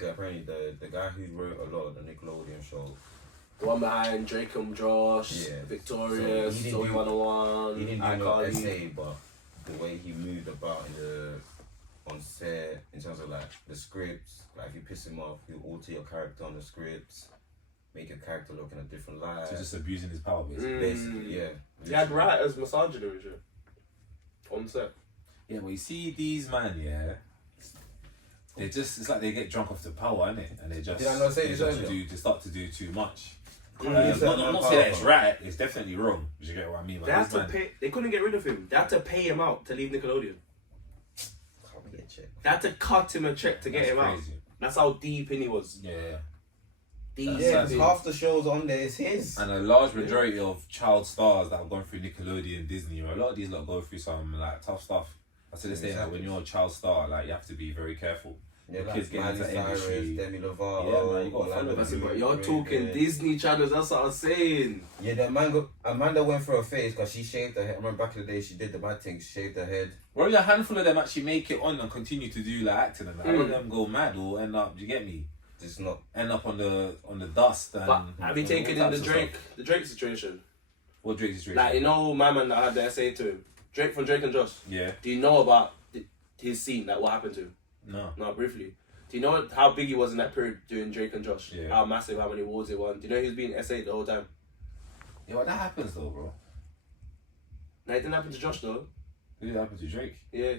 basically apparently the guy who wrote a lot of the Nickelodeon show. The one behind Drake and Josh, Yeah. Victorious, So Zoe 101, he didn't do no essay, but the way he moved about on set, in terms of like the scripts, like if you piss him off, he'll alter your character on the scripts, make your character look in a different light. So just abusing his power, basically. Basically, yeah. He had writers misogyny and shit on set. Yeah, but you see these man, yeah, they just, it's like they get drunk off the power, innit? And they just, Did I not say they this start earlier? they start to do too much. Mm. Not say that it's right, it's definitely wrong. You get what I mean? They had to pay. They couldn't get rid of him. They had to pay him out to leave Nickelodeon. Can't get a check. They had to cut him a check to get him out. That's how deep in he was. Yeah. Deep. Yeah, because half the shows on there is his. And a large majority of child stars that have gone through Nickelodeon, Disney, a lot of these lot go through some like tough stuff. I to this day, like, when you're a child star, like you have to be very careful. Yeah, like kids get Miley into Cyrus, industry. Demi Lovato, Yeah, man, you gotta follow Orlando them. But you're Bloom, talking Ray, Disney channels. That's what I'm saying. Yeah, the Amanda went for a phase because she shaved her head. I remember back in the day she did the bad thing, she shaved her head. Well, only a handful of them actually make it on and continue to do like acting and that. A lot of them go mad or end up. Do you get me? It's not. End up on the dust. And, But have you taken all in the types of Drake, stuff. the Drake situation? What Drake situation? Like, you know, my man that had the essay to him, Drake from Drake and Josh. Yeah. Do you know about his scene? Like, what happened to him? No. No, briefly. Do you know how big he was in that period doing Drake and Josh? Yeah. How massive, how many awards he won? Do you know he was being essayed the whole time? Yeah, well, that happens though, bro. No, it didn't happen to Josh though. Who did that happen to Drake? Yeah.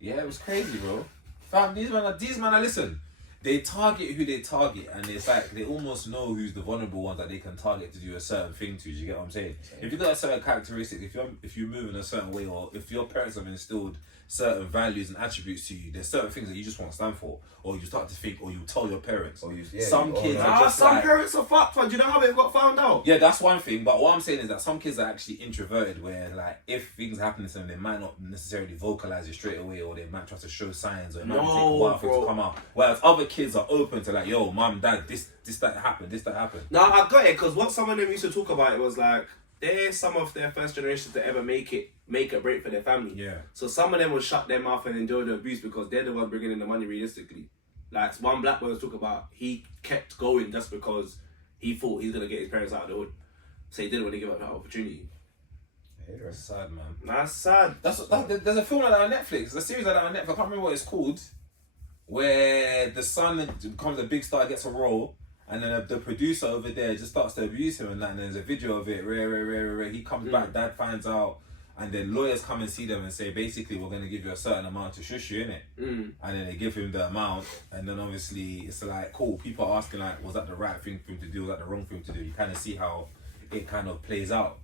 Yeah, it was crazy, bro. Fam, these man, listen. They target who they target, and it's like they almost know who's the vulnerable ones that they can target to do a certain thing to. Do you get what I'm saying? If you got a certain characteristic, if you move in a certain way, or if your parents have instilled certain values and attributes to you, there's certain things that you just won't stand for, or you start to think, or you tell your parents. Or Some kids are just some like, parents are fucked, man. Do you know how they got found out? yeah, that's one thing. But what I'm saying is that some kids are actually introverted, where like if things happen to them, they might not necessarily vocalize it straight away, or they might try to show signs, or it might take a while for it to come out. Whereas other kids are open to like, yo, mum, dad, this that happened, this that happened. No, I got it, because what some of them used to talk about, it was like, they're some of their first generations to ever make a break for their family. Yeah. So some of them would shut their mouth and endure the abuse because they're the ones bringing in the money realistically. Like one black boy was talking about, he kept going just because he thought he's going to get his parents out of the hood. So he didn't want to give up that opportunity. That's sad, man. That's sad. There's a film like that on Netflix. There's a series like that on Netflix. I can't remember what it's called. Where the son becomes a big star, gets a role, and then the producer over there just starts to abuse him and that. And there's a video of it. He comes back, dad finds out, and then lawyers come and see them and say, basically, we're going to give you a certain amount to shush you, innit? And then they give him the amount, and then obviously it's like, cool. People are asking like, was that the right thing for him to do? Was that the wrong thing to do? You kind of see how it kind of plays out.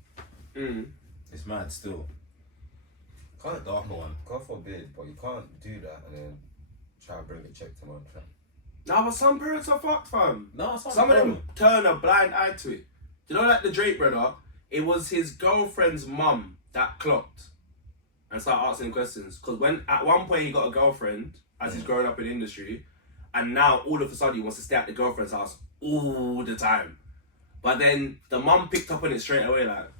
It's mad still. Can't Darker one. God forbid, but you can't do that and then try and bring a check to my friend. Nah, but some parents are fucked, fam. No, it's not Some a of problem. them turn a blind eye to it. You know, like the Drake brother, it was his girlfriend's mum that clocked and started asking questions. Because when at one point he got a girlfriend as he's growing up in the industry, and now all of a sudden he wants to stay at the girlfriend's house all the time. But then the mum picked up on it straight away, like,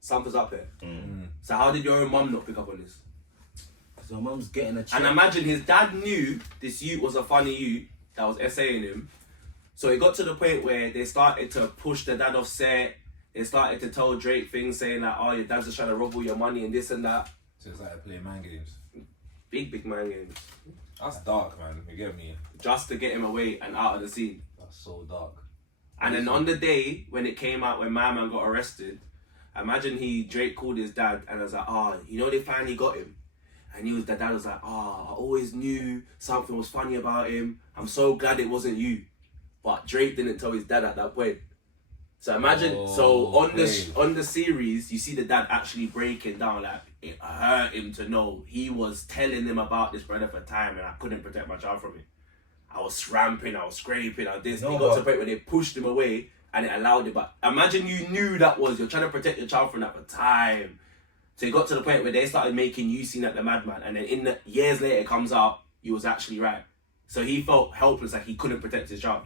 something's up here. So how did your own mum not pick up on this? Because your mum's getting a check. And imagine his dad knew this youth was a funny youth that was essaying him. So it got to the point where they started to push the dad off set. They started to tell Drake things saying like, oh, your dad's just trying to rob all your money and this and that. So it's like playing mind games. Big man games. That's dark, man. You get me? Just to get him away and out of the scene. That's so dark. And then on the day when it came out, when my man got arrested, imagine Drake called his dad and was like, you know they finally got him. And the dad was like, I always knew something was funny about him. I'm so glad it wasn't you. But Drake didn't tell his dad at that point. So imagine, on the series, you see the dad actually breaking down, like, it hurt him to know he was telling him about this brother for time and I couldn't protect my child from it. I was ramping, I was scraping, I was this. He got to the point where they pushed him away and it allowed it. But imagine you knew you're trying to protect your child from that for time. So it got to the point where they started making you seem like the madman, and then years later it comes out, you was actually right. So he felt helpless, like he couldn't protect his child.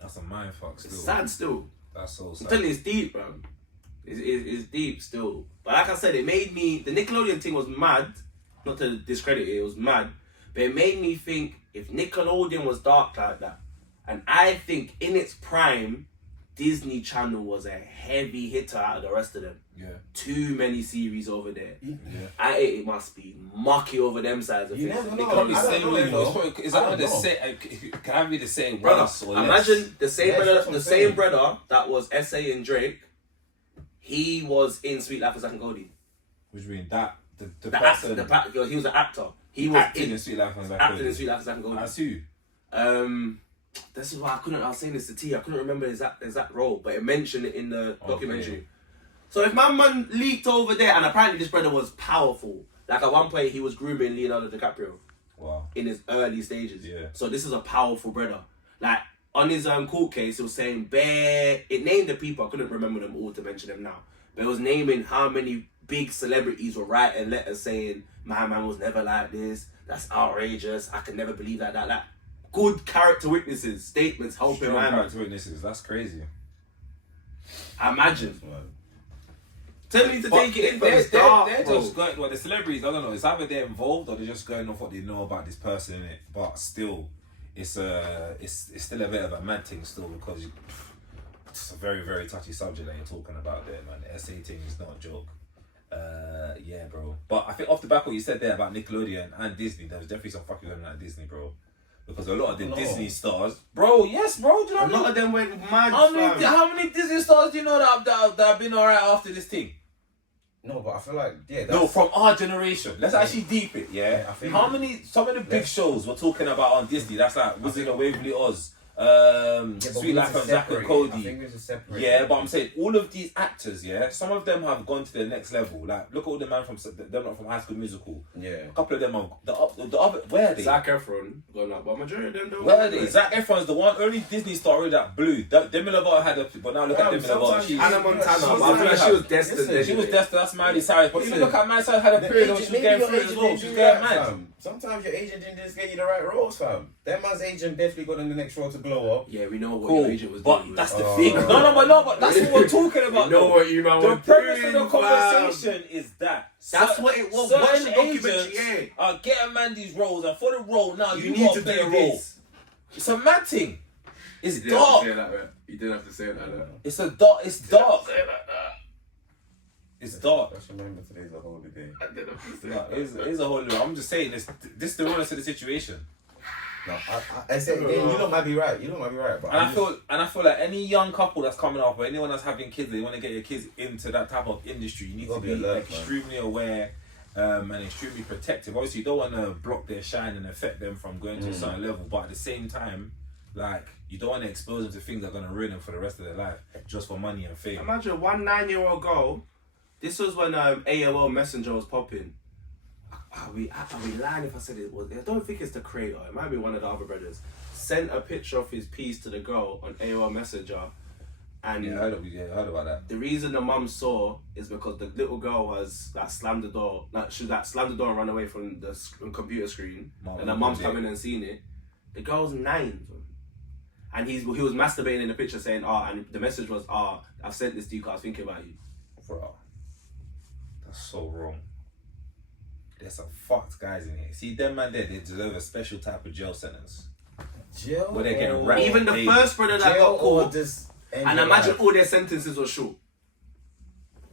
That's a mindfuck still. It's sad still. That's so sad. I'm telling you, it's deep, bro. It's deep still. But like I said, it made me, the Nickelodeon thing was mad, not to discredit it, it was mad, But it made me think if Nickelodeon was dark like that, and I think in its prime, Disney Channel was a heavy hitter out of the rest of them. Yeah. Too many series over there. Yeah. It must be mucky over them sides of You things. never know. Probably I don't same know, level. you know. It's probably- Is I that don't the know. same? Can I be the same? Brother, worse or less? imagine the same Yes, brother, that's what the I'm same saying. brother that was SA and Drake. He was in Sweet Life of Zack and Cody. Which mean that the The person actor, he was an actor. He was acting in Sweet Life and Zack acting in Cody. Sweet Life of Zack and Cody. That's who. This is why I was saying this to T. I couldn't remember his exact role, but it mentioned it in the documentary. So if my man leaked over there, and apparently this brother was powerful. Like at one point he was grooming Leonardo DiCaprio. Wow. In his early stages. Yeah. So this is a powerful brother. Like on his court case, it was saying it named the people. I couldn't remember them all to mention them now. But it was naming how many big celebrities were writing letters saying, my man was never like this. That's outrageous. I could never believe that. Like good character witnesses, statements helping Strong my man. character witnesses. That's crazy. Imagine. Tell me to But take it in from the start, they're bro. just going. Well, the celebrities, I don't know. It's either they're involved or they're just going off what they know about this person in it. But still, it's still a bit of a mad thing still because it's a very, very touchy subject that you're talking about there, man. The SA thing is not a joke. Yeah, bro. But I think off the back of what you said there about Nickelodeon and Disney, there was definitely some fucking going on at Disney, bro. Because a lot of the Disney stars, bro. Yes, bro. Do you know A lot of them went mad. how many Disney stars do you know that have been alright after this thing? No, but I feel like that's, No, from our generation. Let's actually deep it, yeah? Yeah, I think- Some of the big shows we're talking about on Disney, that's like Wizard of Waverly Oz, but Sweet we Life need of to Zack and separate. I Cody. think we need to separate. Yeah, but I'm saying all of these actors, yeah, some of them have gone to the next level. Like, look at all the man from High School Musical. Yeah. A couple of them have the other. Where are they? Zac Efron gone up, but majority of them don't. Where are they? Zac Efron's the only Disney star that blew. Demi Lovato had a, but now look at Demi Lovato. sometimes She's Hannah Montana, She's but I feel like she was destined. Listen, She was destined. That's Miley Cyrus. But even Listen, look at Miley Cyrus had a period where she was getting through it as well. She was getting mad. Sometimes your agent didn't just get you the right roles, fam. That man's agent definitely got in the next role to blow up. Yeah, we know what Cool, your agent was but doing. that's the Oh. thing. But that's what we're talking about. We know though. what you man The were premise doing, of the conversation is that That's what it was. Certain Watch the documentary, agents are getting man these roles, and for the role now you, You need need to to play do a role. this. It's a mad thing. It's You didn't have to say dark. it like that. You didn't have to say it like that. It's a dark. It's dark. Say it like that. It's dark. Just remember today's a holiday. I didn't have to say No, it. it's a whole. I'm just saying this is the realness of the situation. No, I said you lot might be right. You lot might be right, but And I feel like any young couple that's coming up or anyone that's having kids, they want to get your kids into that type of industry. You need to Gotta be be alert, extremely aware and extremely protective. Obviously, you don't want to block their shine and affect them from going to a certain level, but at the same time, like you don't want to expose them to things that are going to ruin them for the rest of their life just for money and fame. Imagine 1 9-year-old girl. This was when AOL Messenger was popping. Are we lying if I said it was? I don't think it's the creator. It might be one of the other brothers. Sent a picture of his piece to the girl on AOL Messenger, and Yeah, I heard about that. the reason the mum saw is because the little girl was like slammed the door, she slammed the door and run away from the computer screen, and the mum come in and seen it. The girl's 9, and he was masturbating in the picture saying, and the message was, I've sent this to you because I was thinking about you. Bro, that's so wrong. There's some fucked guys in here. See, them man there, they deserve a special type of jail sentence. jail. Where they get wrapped. Even the Hey, first brother that Jail got or caught, just and imagine all their sentences were short.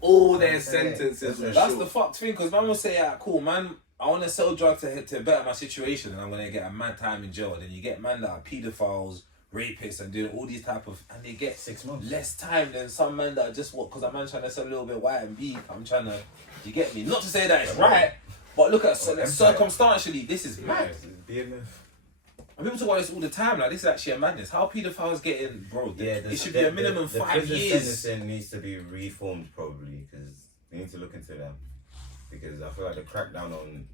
All their sentences were That's short. the fucked thing, because man will say, cool, man, I want to sell drugs to better my situation and I'm going to get a mad time in jail. And then you get man that are paedophiles, rapists and doing all these type of, and they get 6 months. less time than some men that are just because a man trying to sell a little bit white and beef. I'm trying to, you get me? Not to say that it's right, but look at circumstantially, this is mad. BMF. And people talk about this all the time, like this is actually a madness. How paedophiles getting, bro, it should be a minimum the 5 prison years. sentencing needs to be reformed probably because we need to look into that because I feel like the crackdown on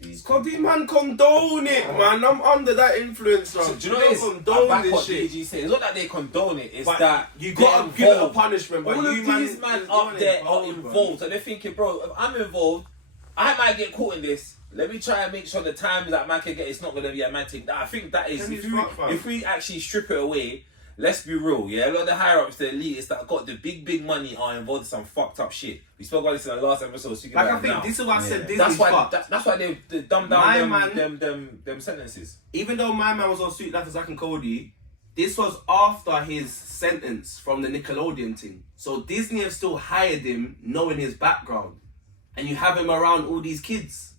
these. Cody man condone it, man. I'm under that influence, bro. So, do you know what it is? condone Back this what shit. DG said. It's not that they condone it, it's But that you they're gotta give it a involved. punishment. But All you of these man up there are involved, and they're thinking, bro, if I'm involved, I might get caught in this. Let me try and make sure the time that man can get, it's not gonna be a mad thing. I think that is, if we actually strip it away let's be real, yeah. A lot of the higher ups, the elites that got the big money are involved in some fucked up shit. We spoke about this in the last episode. So Like I think this is why I said Disney's that's why fucked. that's why they dumbed down them sentences. Even though my man was on Sweet Life of Zack and Cody, this was after his sentence from the Nickelodeon thing. So Disney have still hired him knowing his background. And you have him around all these kids.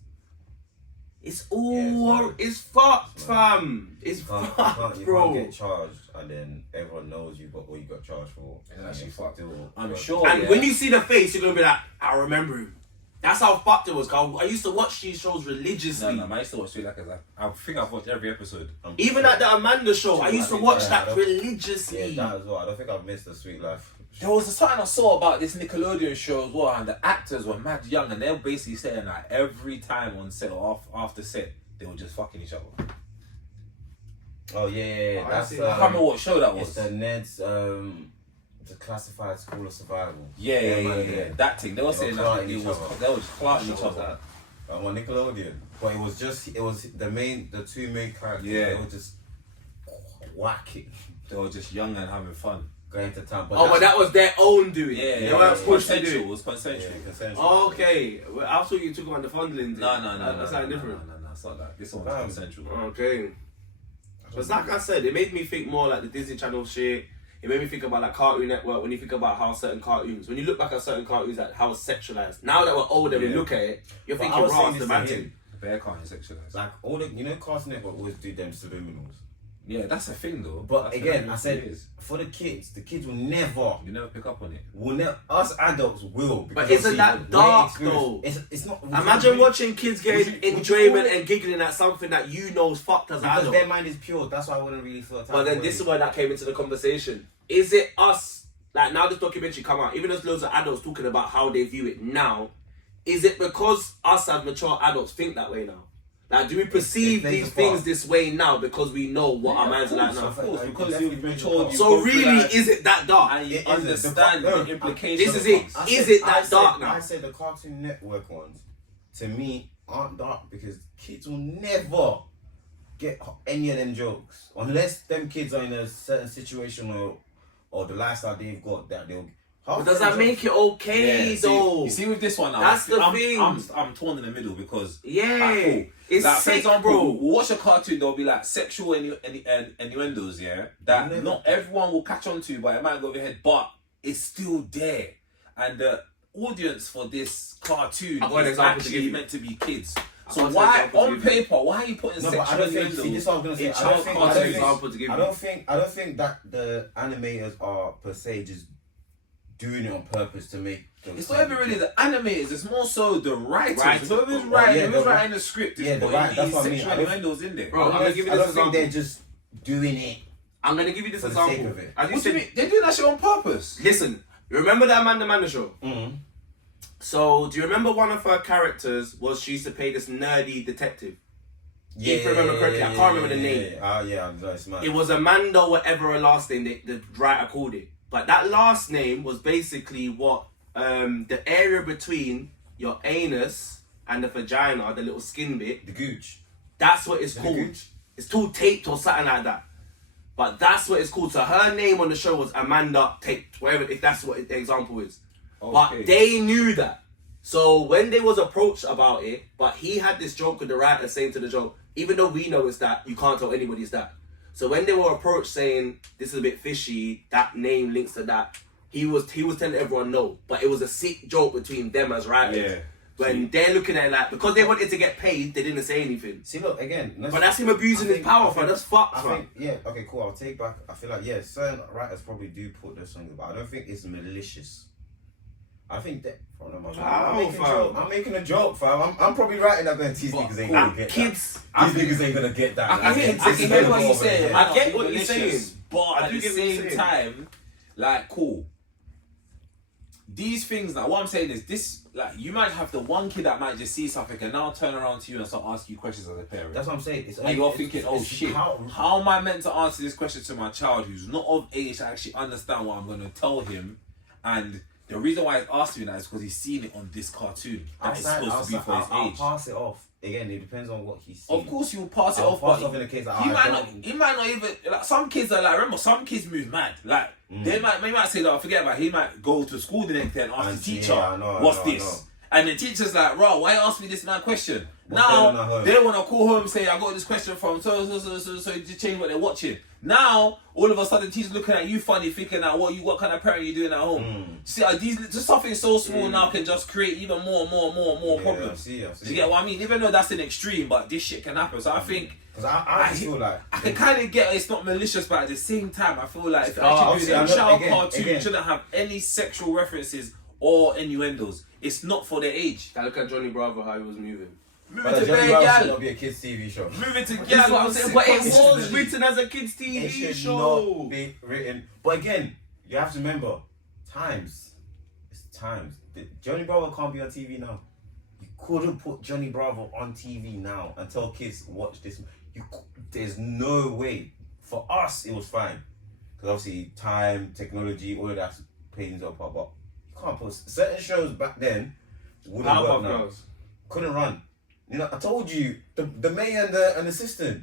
It's all... it's fucked, fam. It's fucked, you bro. can't get charged and then everyone knows you got what you got charged for. It's actually it's fucked. still- I'm sure. And yeah. when you see the face, you're going to be like, I remember him. That's how fucked it was, Carl. I used to watch these shows religiously. No, I used to watch Sweet Like I think I've watched every episode. Even at the Amanda show, I used to watch Yeah, that I religiously. Yeah, that as well. I don't think I've missed the Sweet Life. There was something I saw about this Nickelodeon show as well, and the actors were mad young, and they were basically saying that every time on set or after set, they were just fucking each other. Oh yeah. Oh, That's I can't remember what show that was. It's the Ned's the classified school of survival. Yeah. That thing. They were saying that clarting it each was other. they were just clarting each What was other. that? On Nickelodeon, but it was the two main characters. Yeah. They were just whacking, They were just young and having fun. going to town. But that was their own doing. Yeah, They it weren't was pushed to do consensual. It it. was consensual. consensual. Oh, okay. Well, I thought you took on the fondling thing. No. That's something different. No, it's not that. This one was consensual. Okay. But like I said, it made me think more like the Disney Channel shit. It made me think about like Cartoon Network when you think about how certain cartoons, when you look back at certain cartoons, like how it's sexualized. Now that we're older and we look at it, you're But thinking, I was raw, saying the this man to thing. him. The bear can't sexualized. Like all the Cartoon Network always do them subliminals. Yeah, that's a thing though. But That's again, the I thing said it is. for the kids will never. You never pick up on it. Us adults will. But because isn't obviously that we're dark, experienced. though? It's not. Imagine watching kids would getting you enjoyment call it- and giggling at something that you know is fucked as an because adult. their mind is pure. That's why I wouldn't really feel. But then this is where that came into the conversation. Is it us, like now this documentary come out, even there's loads of adults talking about how they view it now, is it because us as mature adults think that way now? Like, do we perceive plays these a things part. this way now because we know what our minds are like now? Of course, Like, because definitely you've plays a matured. part. you've So gone through really, life, is it that dark? and you It isn't. understand No, the implications. This is it. Is it that dark now? I said the Cartoon Network ones, to me, aren't dark because kids will never get any of them jokes unless them kids are in a certain situation or the lifestyle they've got that they'll. But does that make it okay though? You see with this one now, That's the thing. I'm torn in the middle because Yeah, it's like, for sick, example, bro. we'll watch a cartoon, there'll be like sexual innuendos, yeah, that Never. not everyone will catch on to, but it might go over your head, but it's still there. And the audience for this cartoon I've got an is example to actually give you. meant to be kids. I've So got an why, example to on give you. paper, why are you putting No, but I sexual don't think. innuendos See, this is what I was gonna say. in I don't child think. I'll I tell don't you think. example to give I you. don't think that the animators are per se just doing it on purpose to make. It's not even really the animators, it's more so the writers. Writers. Whoever's Yeah, writing, the- writing the script is yeah, the putting right- that's these what I mean. sexual I don't- innuendos in there. Bro, I'm gonna give you I this don't think example. they're just doing it. I'm gonna give you this For the sake example. of it. As you What do you said, mean? They're doing that shit on purpose. listen, remember that Amanda show? Mm-hmm. So, do you remember one of her characters was she used to play this nerdy detective? If I remember correctly, I can't remember the name. Yeah, I know it's mad. It was Amanda, whatever her last name, the writer called it. But that last name was basically what the area between your anus and the vagina, the little skin bit, the gooch. that's what it's The called. gooch? It's called taped or something like that. But that's what it's called. So her name on the show was Amanda Taped, whatever, if that's what the example is. But Okay. they knew that. So when they was approached about it, but he had this joke with the writer saying to the joke, even though we know it's that, you can't tell anybody it's that. So when they were approached saying, this is a bit fishy, that name links to that, he was telling everyone no. But it was a sick joke between them as writers. Yeah. When they're looking at it like, because they wanted to get paid, they didn't say anything. See, look again. But that's him abusing his power, fam. That's fucked, I fam. think, yeah, okay, cool. I'll take back. I feel like, yeah, certain writers probably do put their songs, but I don't think it's malicious. I think that. I'm making a joke, fam. I'm probably writing that going, these niggas ain't gonna get Kids, that. These niggas ain't gonna get that. I Like, can this is hear gonna what go you're over their saying. head. I get what you're Malicious, saying. but I at do the get what you're same saying. time, like, cool. These things, like, what I'm saying is this, like, you might have the one kid that might just see something and now turn around to you and start asking you questions as a parent. That's what I'm saying. It's And you're it's- thinking, it's- oh shit, How, how am I meant to answer this question to my child who's not of age to actually understand what I'm going to tell him? And the reason why he's asking that is because he's seen it on this cartoon. And it's supposed to be for his I'll age. pass it off. again, it depends on what he's. Of course, you'll pass it I'll off. pass But off in the case that he I might don't- not. He might not even like some kids are like. Remember, some kids move mad. Like they might say that. Forget about it. He might go to school the next day and ask And the teacher, yeah, I know, "What's I this?" know. And the teacher's like, "Bro, why you ask me this mad question?" What's going on at Now home? they want to call home and say, "I got this question from so you just change what they're watching." Now all of a sudden, the teacher's looking at you funny, thinking that what kind of parent you doing at home. You see, these just something so small now can just create even more problems. I see. Do you get what I mean? Even though that's an extreme, but this shit can happen. So I think. Because I just feel like I can kind of get it's not malicious, but at the same time, I feel like if obviously, a I'm not- child again- cartoon again. shouldn't have any sexual references or innuendos. It's not for their age. I look at Johnny Bravo how he was moving. Move but it to Johnny bare Bravo should gal. not be a kids' TV show. Move it to That's gal. what I'm saying, but it was consistently. written as a kids' It TV should show. not be written. But again, you have to remember, times. It's times. Johnny Bravo can't be on TV now. You couldn't put Johnny Bravo on TV now and tell kids watch this. There's no way. For us, it was fine because obviously time, technology, all of that plays into a part. But you can't put certain shows back then. Wouldn't work Powerpuff now. Girls. Couldn't run. You know, I told you the mayor and the assistant.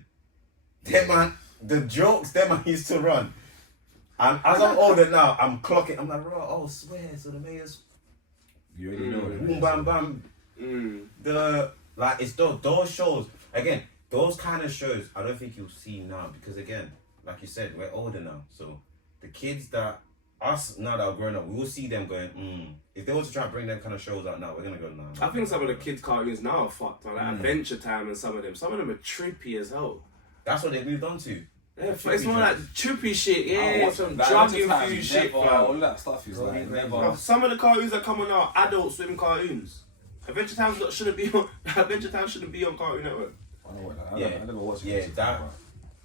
Them man, the jokes them man used to run. And as I'm older now, I'm clocking. I'm like, oh, swear. So the mayor's You already know what it boom, is. bam, bam. It's those shows again. Those kind of shows, I don't think you'll see now because again, like you said, we're older now. So the kids that us now that are growing up, we will see them going. If they were to try and bring them kind of shows out now, we're gonna go now. I think some of the kids' cartoons now are fucked. Like Adventure Time and some of them are trippy as hell. That's what they moved on to. Yeah, it's more like trippy shit. I Yeah, watch some that. drug Adventure Time, infused shit, never, fam. all that stuff is like never. Bro, some of the cartoons that come on now, Adult Swim cartoons. Adventure Time shouldn't be on. Adventure Time shouldn't be on Cartoon Network. I know what that. I Yeah. never watched it. Yeah, that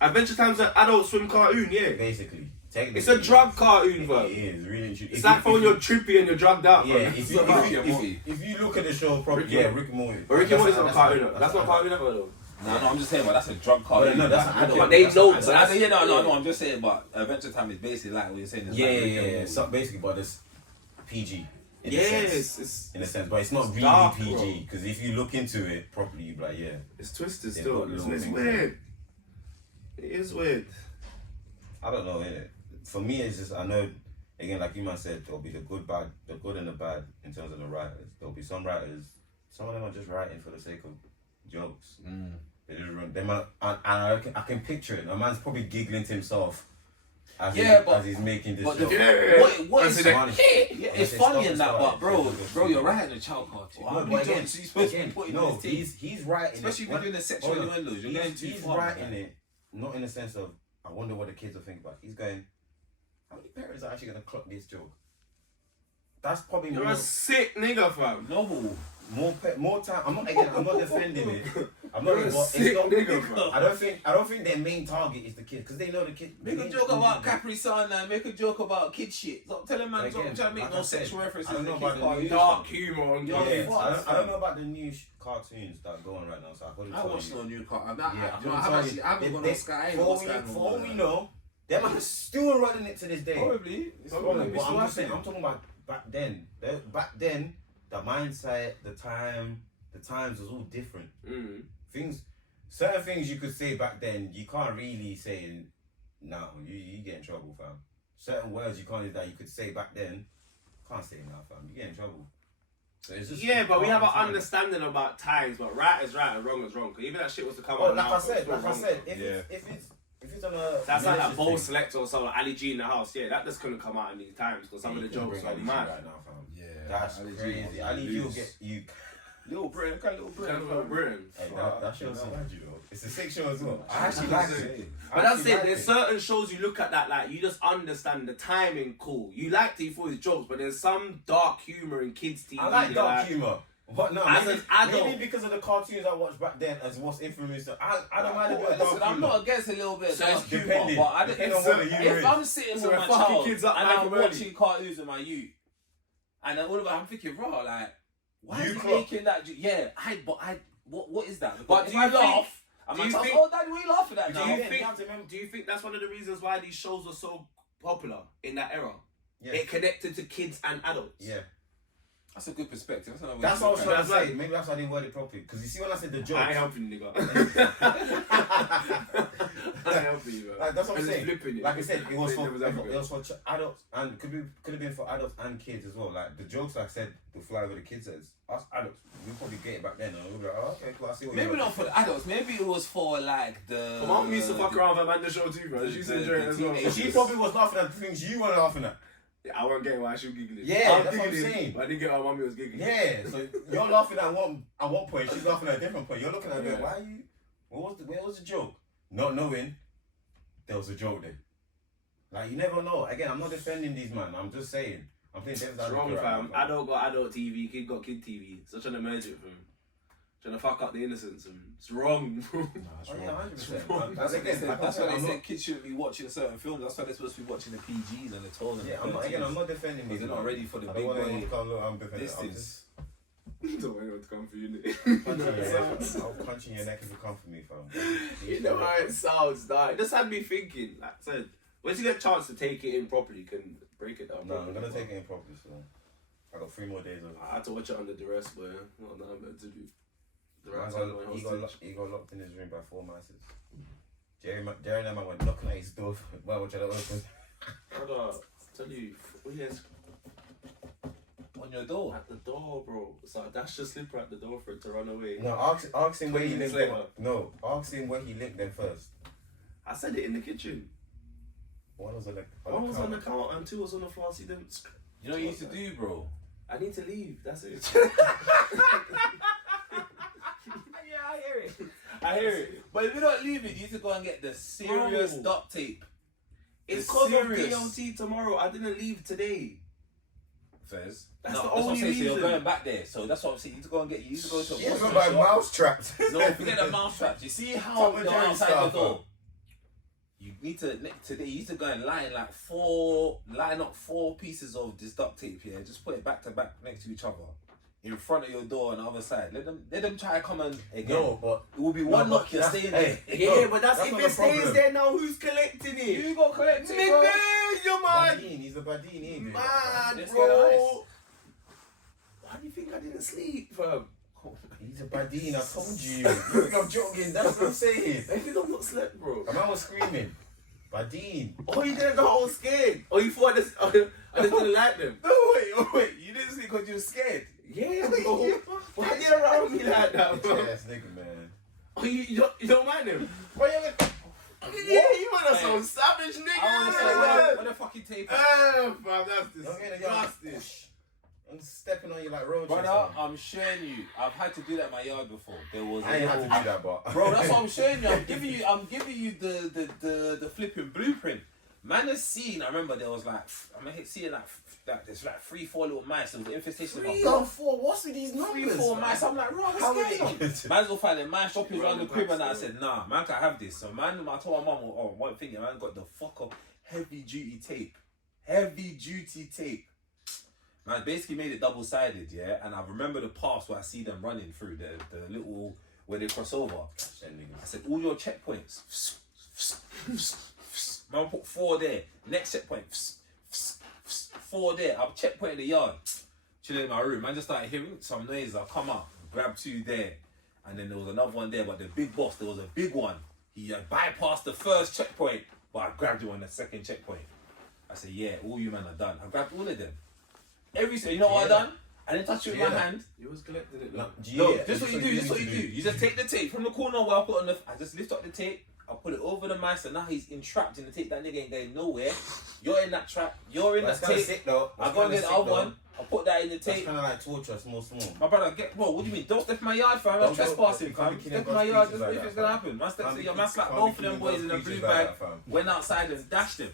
Adventure Time's an Adult Swim cartoon. Yeah, basically. Technically, it's a drug cartoon, It bro. is really. It's like when you're trippy and you're drugged out. Yeah, bro. if It's you, about- Ricky and Morty. if you look at the show properly, Ricky- yeah, Rick and Morty. But Ricky and Morty's not That's- Cartoon that's- Network. That's not Cartoon Network though. No, I'm just saying, but that's a drug card. No, that's an adult. But they That's know. an So adult. that's No, I'm just saying, but Adventure Time is basically like what you're saying. It's Yeah, like yeah, Rick and yeah. Morty. So basically, but it's PG. In a Yes, sense. In a sense, but it's not really dark, PG because if you look into it properly, you're like, yeah. it's twisted It's still. got little It's things weird. It is weird. I don't know, innit? For me, it's just I know. Again, like you man said, there'll be the good and the bad in terms of the writers. There'll be some writers. Some of them are just writing for the sake of jokes. They just run. They might, and I can picture it. A man's probably giggling to himself as he's making this But show. what is Honestly, funny? Yeah, it's funny in that, but bro, you're writing a child cartoon. No, How but many again, jokes are you supposed to put in no, this thing? he's writing Especially if it. you're doing the sexual Hold on. innuendos, you're going too He's far. writing it, not in the sense of, I wonder what the kids will think about. He's going, how many parents are actually going to clock this joke? That's probably You're more, a sick nigga, fam. No. more time. I'm not defending it. I'm not. You're a But sick it's not. nigga, fam. I don't think their main target is the kid because they know the kid. Make a joke about Capri Sun and make a joke about kid shit. Stop telling man, stop Again, trying to make like no I said, sexual references I don't in know the about kids' the cartoons. Dark humor and Yeah, dark I don't know about the new cartoons that are going right now, so I couldn't I tell watched you. no new cartoon. Yeah, I haven't got no Sky. For all we know, them are still running it to this day. Probably. It's Probably, probably but I'm just saying, I'm talking about back then. Back then, the mindset, the times was all different. Certain things you could say back then, you can't really say now. You get in trouble, fam. Certain words you could say back then, can't say now, fam. You get in trouble. So it's just but we have an time. understanding about times, but right is right and wrong is wrong. Because even that shit was to come Well, out. like now, I said, but it's wrong. if it's on a That's like malicious Bowl thing, Selector or something like Ali G in the house. Yeah, that just couldn't come out in these times because some of the you can jokes bring are Ali G mad. right now, fam. Yeah, That's Ali G crazy. was Ali G will loose. get you. Little Britain, Little Britain. Kind of Britain. Hey, that show's mad, you know. It's a sick show as well. I I actually actually like like it. it. But that's it. There's certain shows you look at that like you just understand the timing. Cool. You liked it, you thought it was jokes, but there's some dark humor in kids' TV. I like dark humor. But no, As maybe, an adult. maybe because of the cartoons I watched back then as what's influenced. I don't mind a bit of dark Listen, I'm humor. not against a little bit of So dark it's humor, depending. but I don't. Depending on what the humor If is. I'm sitting So with we're my fucking child kids up and like I'm them early. watching cartoons with my youth, and then all of a sudden I'm thinking, raw, like, why You is he clock. making that? Yeah, what is that? But Because do if I you think- laugh, and do my you child's, think- oh, Daddy, what are you laughing at Do now? you Yeah, think? you have to remember- Do you think that's one of the reasons why these shows were so popular in that era? Yeah. It connected to kids and adults. Yeah. That's a good perspective. That's what I was trying to say. Maybe that's why I didn't word it properly. Because you see when I said the jokes. I ain't helping you, nigga. I ain't helping you, bro. Like, that's what I'm saying. It. Like I said, it was for adults and could have been for adults and kids as well. Like the jokes I said would fly over the kids' heads. Us adults, we probably get it back then. And we'll be like, oh, okay, cool. I see what maybe not for the adults. Maybe it was for like the. My mum used to fuck around with Amanda show too, bro. She used to enjoy it as well. She probably was laughing at the things you were laughing at. Yeah, I wasn't getting why she was giggling. Yeah, that's what I'm saying. But I didn't get why mummy was giggling. Yeah, so you're laughing at one point, she's laughing at a different point. You're looking at her, why are you? Where was the joke? Not knowing there was a joke there. Like you never know. Again, I'm not defending these man. I'm just saying. I'm playing devil's advocate. Wrong, fam. Adult got adult TV, kid got kid TV. Such an merge it, fam. Trying to fuck up the innocence, and it's wrong. Nah, it's wrong. 100%. That's why they said kids shouldn't be watching certain films. That's why they're supposed to be watching the PGs and the 12s and the 13s. I'm not defending these. They're not ready for the big boy distance. Don't want anyone to come for you, nigga. I'll punch in your neck if you come for me, fam. You know how it sounds, like. It just had me thinking, like I said, once you get a chance to take it in properly, you can break it down. No, I'm gonna take it in properly, so I got 3 more days of it. I had to watch it under duress, but not that I'm meant to do. He got locked in his room by 4 mice. Jerry and Emma went knocking at his door. Why would you open? Brother, tell you, yes, on your door. at the door, bro. So that's just slipper at the door for it to run away. No, ask him where he 20 minutes linked them. later. No, ask him where he linked them first. I said it in the kitchen. One was on the One was on the counter and 2 was on the floor. See them. You know what you used to do, bro? I need to leave. That's it. I hear it. But if you don't leave it, you need to go and get the serious Bro. duct tape. It's The because of serious. PLT tomorrow. I didn't leave today. Fez. That's No, the what I'm only saying. So you're reason. going back there. So that's what I'm saying. You need to go and get. You need to go to a Yeah, grocery by shop. mouse traps. No, forget the mouse traps. You see how Top of they're Jerry outside stuff, the door. You need to today. You need to go and line up 4 pieces of this duct tape here. Just put it back to back next to each other, in front of your door on the other side. Let them try to come and again. No, but It will be one knock. You're that's- staying hey, there. Yeah, No, but that's if not it the stays problem. there now. Who's collecting it? You got collect it, bro. Nigga, you man. Badine, he's a Badine, ain't he? Mad, Let's bro. get ice. Why do you think I didn't sleep, fam? He's a Badine, I told you. You think I'm joking? That's what I'm saying. I think I've not slept, bro. A man was screaming. Badine. Oh, you didn't go all scared. Oh, you thought I just didn't like them. No, wait. You didn't sleep because you were scared. Yeah, bro. Why are you around me like that, bro? Bitch ass nigga, man. Oh, you don't mind them? Why you Yeah, you man are some savage nigga. I want to say, what the fucking tape? Fam, that's Don't get a yard. disgusting. I'm stepping on you like roaches. Brother, I'm showing you. I've had to do that in my yard before. There was I ain't had to do that, but Bro, that's what I'm showing you. I'm giving you the flipping blueprint. Man has seen. I remember there was like seeing like there's like 3-4 little mice. There was an infestation of 3 a or 4. What's with these numbers? 3-4 mice. I'm like, bro, what's How going on? many? Man's all finding mice shopping around the crib, and I Still. said, nah, man can't have this. So man, I told my mum, oh, one thing, man got the fuck up heavy duty tape. Man, basically made it double-sided, yeah. And I remember the paths where I see them running through the little where they cross over. I said, all your checkpoints. Man, put 4 there. Next checkpoint. 4 there. I'll checkpoint in the yard. Chilling in my room. Man, just started hearing some noises. I come up, grab 2 there, and then there was another one there. But the big boss, there was a big one. He bypassed the first checkpoint, but I grabbed him on the second checkpoint. I said, yeah, all you men are done. I grabbed all of them. You know what I done? I didn't touch it with my hand. You was collecting it, No, though. No, this what you do. This what you do. You just take the tape from the corner where I put on the. I just lift up the tape. I put it over the mice, and now he's entrapped in the tape. That nigga ain't going nowhere. You're in that trap. You're in That's that kind of tape. sick though. I go and get the other one. I put that in the That's tape. kind of like torture, small. My brother, bro, what do you mean? Don't step in my yard, fam. I'm Don't- trespassing, you can't fam. be killing Step in my God's yard, creatures just like if that, it's gonna fam. happen. Man, Can't be man slapped killing both of them God's boys in a blue creatures like bag, that, fam. went outside and dashed them.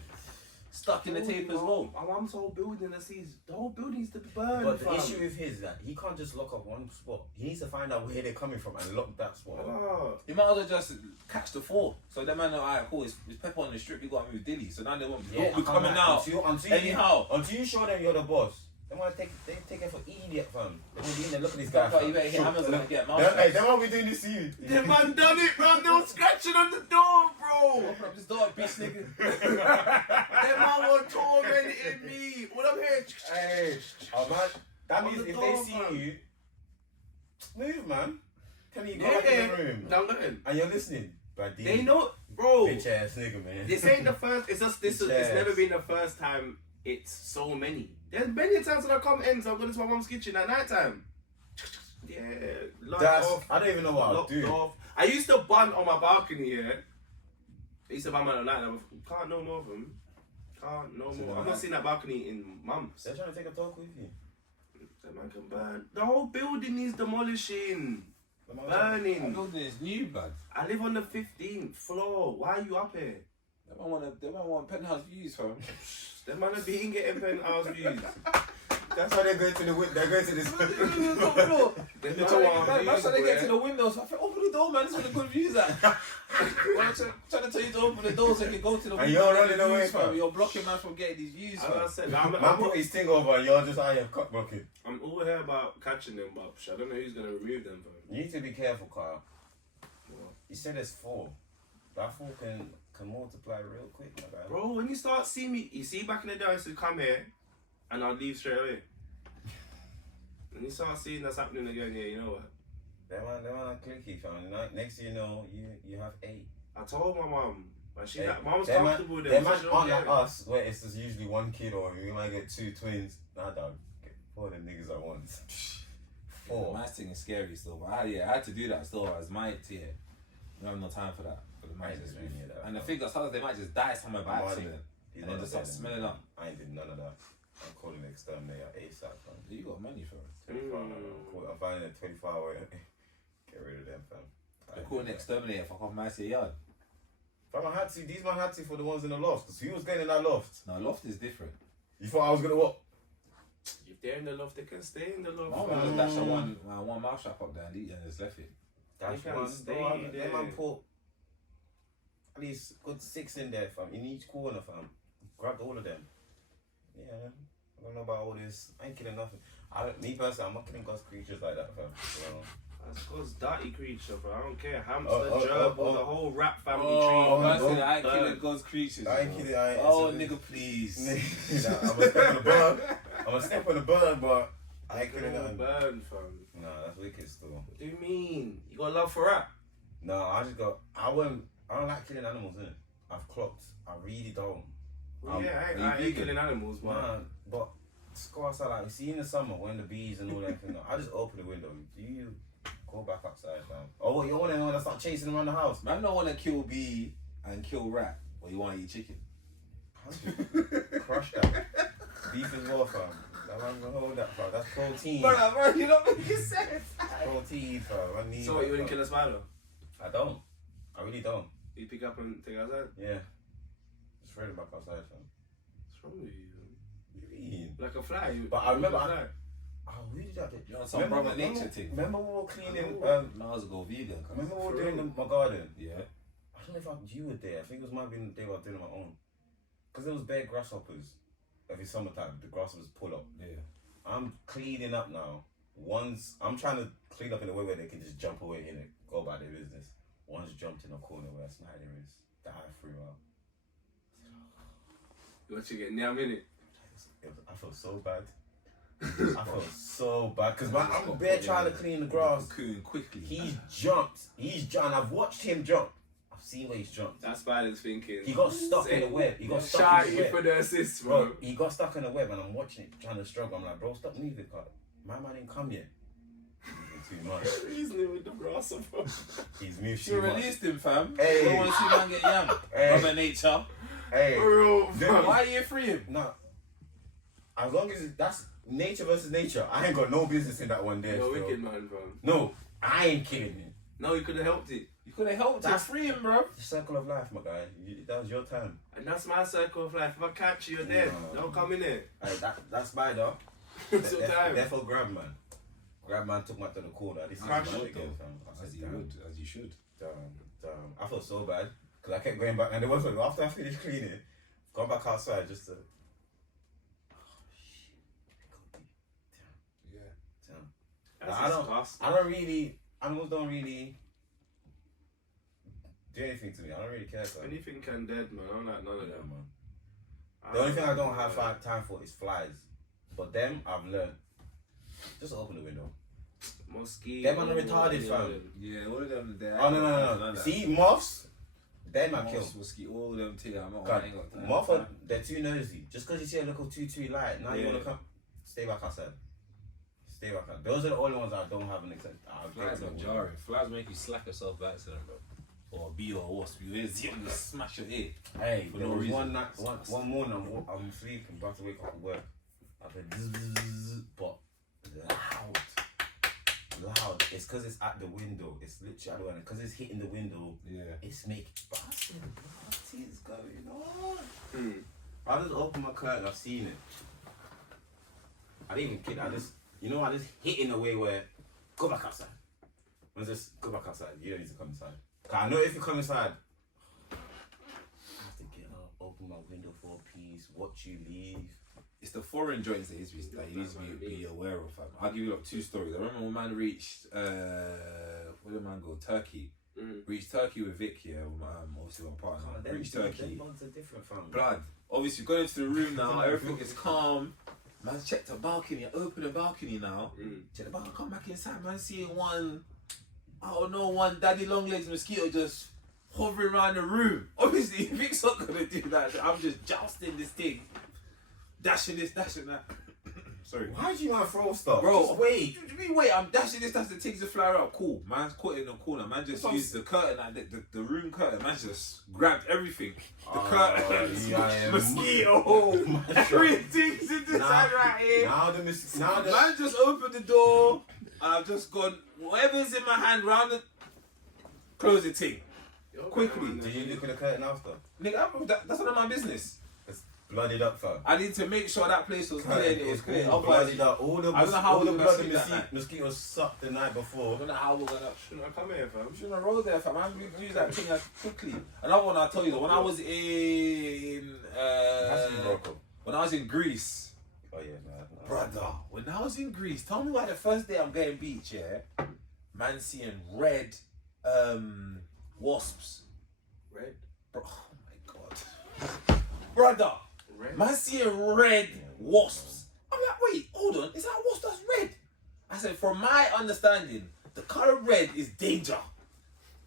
Stuck in the tape as well. My mum's whole building that sees the whole building needs to be burned. But the fam. issue with his is that he can't just lock up one spot. He needs to find out where they're coming from and lock that spot. Ah. You might as well just catch the 4. So them man know, alright, cool, it's Pepper on the strip, you gotta move Dilly. So now they won't be coming out. Until you show them you're the boss. They want to take it for idiot, fam. They want to be in there, look at this guy. You better hit Amazon and get mouse. Hey, they won't be doing this to you. The man done it, bro. They were scratching on the door, bro. Open up this door, bitch nigga. That man was tormenting me. What I'm here? Hey, oh man, that least the if door, they see fam. you, move, man. Tell me you go Yeah, back in the room. I'm going. And you're listening. But They know, bro. Bitch ass nigga, man. This ain't the first. It's just this. It's Yes. never been the first time. It's so many. There's many times when I come in, so I'm going to my mom's kitchen at night time. Yeah, locked off. I don't even know what I'll Locked do. off. I used to bun on my balcony. Yeah, I used to bun on the night. Can't no more of them. Can't no more. I've not seen that balcony in months. They're trying to take a talk with you. That man can burn. The whole building needs demolishing. That Burning. building is new, blood. I live on the 15th floor. Why are you up here? They might want penthouse views, fam. Them man are being getting penthouse views. That's why they're going to the window. They're going to this. That's how they get to the windows. I think, open the door, man. This is where the good views at. I'm trying to tell you to open the door so you can go to the window. And you're and get running the away, views, fam. You're blocking man from getting these views, As I fam. said, Man put his thing over and you're just out here cock blocking. I'm all here about catching them, but I don't know who's gonna remove them. You need to be careful, Kyle. What? You said there's 4. That 4 can multiply real quick, my guy. Bro, when you start seeing me, you see back in the day I used to come here and I'd leave straight away. When you start seeing that's happening again, yeah, you know what? They want to clicky, fam. Next thing you know, you have 8. I told my mum, but she Hey, like, mom's them comfortable with They them. might so she aren't don't like care. us, where it's just usually 1 kid or you might get 2 twins. Nah, dog. Get 4 of them niggas at once. The 4. mice thing is scary still, but I had to do that still as mites, yeah. We don't have no time for that. For the I mice. ain't just doing any of that, And the fam. thing that's sometimes they might just die somewhere by Money. accident. He's And then not just start dead, smelling man. up. I ain't did none of that. I'm calling the exterminator ASAP, fam. You got money for it. 24 I'm finding a 24 hour. Get rid of them, fam. They're calling it exterminator, fuck off mice in your yard. Fam, I had to. These man had to for the ones in the loft. Because who was going in that loft? No, loft is different. You thought I was gonna what? If they're in the loft, they can stay in the loft. My mum just dashed one mouse trap up there and just left it. That's can one. stay Bro, there. them man put at least good 6 in there, fam. In each corner, fam. Grabbed all of them. Yeah, I don't know about all this. I ain't killing nothing. Me personally, I'm not killing God's creatures like that, fam. So, That's God's dirty creature, bro. I don't care. Hamster, Oh, gerbil, the whole rat family Oh, tree. man, no, said I ain't bird. killing God's creatures. I ain't bro. kidding. I ain't. Oh, so- nigga, please. I'm gonna step on the bird. I'm gonna step on the bird, but I ain't killing Little nothing. burn, fam. Nah, that's wicked still. What do you mean? You got love for rat? No, I just got. I don't like killing animals, innit? I've clocked. I really don't. Well, yeah, I are you ain't vegan? killing animals, but Man, but just go outside. Like, you see in the summer when the bees and all that thing, I just open the window. Do you go back outside, man? Oh, you want to start chasing around the house? Man don't want to kill bee and kill rat, or you want to eat chicken. Crush that. Beef as well, fam. That man can hold that, fam. That's protein. Bro, you know what you said? Protein, fam. I need so what, that, you wouldn't fam. kill a spider? I don't. I really don't. You pick up and take it outside? Yeah. Just throw it back outside, fam. What's wrong with you? What do you mean? Like a fly. But I remember like a fly. Oh, who did that? You on some brother nature thing? Remember we were cleaning. Miles ago vegan. Remember we were For doing real? my garden. Yeah. I don't know if you were there. I think it was might be the day I was doing it on my own. Because there was bare grasshoppers. Every summertime, the grasshoppers pull up. Yeah. I'm cleaning up now. I'm trying to clean up in a way where they can just jump away and go about their business. One's jumped in a corner where a spider is that I threw out. What you get? Now I'm in it. I felt so bad. I felt so bad because I'm bare trying to clean the grass. Cocoon quickly. He's jumped. I've watched him jump. I've seen where he's jumped. That spider's thinking. He got stuck in the web. He got stuck Shout in the you web. for the assist, bro. Bro, he got stuck in the web and I'm watching it, trying to struggle. I'm like, bro, stop moving, cuz. My man didn't come yet. He's moving too much. He's new with the grasshopper. He's moved You too much. released him, fam. Hey. You don't want to see man get yam. Hey. Mother nature. Hey, Bro, Dude, Why are you free him? nah. As long as that's nature versus nature, I ain't got no business in that one there. You're a still. wicked man, fam. No, I ain't killing him. No, you could have helped it. You could have helped That's- to free him, bro. The circle of life, my guy. That was your time. And that's my circle of life. If I catch you, you're dead. No. Don't come in here. Hey, that's spider. It's your time. Therefore, grab man. Grab man took my to the corner. This is Crash my it, again, fam. I As said, you damn, would, as you should. damn. I felt so bad because I kept going back, and there was one after I finished cleaning, gone back outside just to. Yeah. Damn. That's I don't really. Animals don't really do anything to me. I don't really care. So. Anything can dead, man. I don't like none of Yeah, them. man. The only thing I don't have time for is flies. But them, I've learned. Just open the window. Mosquito. Them man are retarded, fam. Yeah, all of them there. Oh no. See, moths. Them man kill. Mosquito, all of them too. I'm not. God, I ain't got time. moth, they're too nosy. Just because you see a little too light, now you wanna come. Stay back outside. Stay back outside. Those are the only ones I don't have an exception. Flies are jarring. Flies make you slap yourself by accident, bro. Or a bee or a wasp. You hear zip, you smash your ear. Hey, For there no was reason. one morning I'm sleeping, about to wake up to work. I heard zzz, but loud. It's because it's at the window. It's literally at the window. Because it's hitting the window. Yeah. It's making. But I said, what is going on? I just opened my curtain. I've seen it. I didn't even kid. I just hit in a way where go back outside. Just go back outside. You don't need to come inside. 'Cause I know if you come inside, I have to get up, open my window for a piece, watch you leave. It's the foreign joints that you need to be aware of, fam. I'll give you like 2 stories. I remember when man reached, where did man go? Turkey. Reached Turkey with Vic here, obviously my partner. Reached Turkey. Them ones are different, fam. Blood. Obviously, going into the room now, everything is calm. Man's checked the balcony, open the balcony now. Check the balcony, come back inside, man, seeing one daddy long legs mosquito just hovering around the room. Obviously, Vic's not gonna do that. So I'm just jousting this thing, dashing this, dashing that. Sorry. Why do you want to throw stuff? Bro, just wait. Wait, I'm dashing this, that's the things to fly out. Cool. Man's caught in the corner. Man just used the curtain, like the room curtain. Man just grabbed everything. The curtain, mosquito, everything's in the side right here. Man just opened the door. I've just gone, whatever's in my hand, round the, close the thing. Quickly. Did you look at the curtain after? Nigga, that's none of my business. Blooded up, fam. I need to make sure that place was clear and it was clear. Blooded up. All the I don't know how we're gonna sleep that night. mosquitoes sucked the night before. I don't know how we're gonna. Shouldn't I come here, fam? Shouldn't I roll there, fam? I use that thing as quickly. Another one I'll tell you, when I was in Greece. Oh yeah, man. Brother, when I was in Greece, tell me why the first day I'm going beach, yeah? Man seeing red wasps. Red? Bro, oh my god. Brother, Red? man seeing red wasps. I'm like, wait, hold on, is that a wasp that's red? I said, from my understanding, the colour red is danger.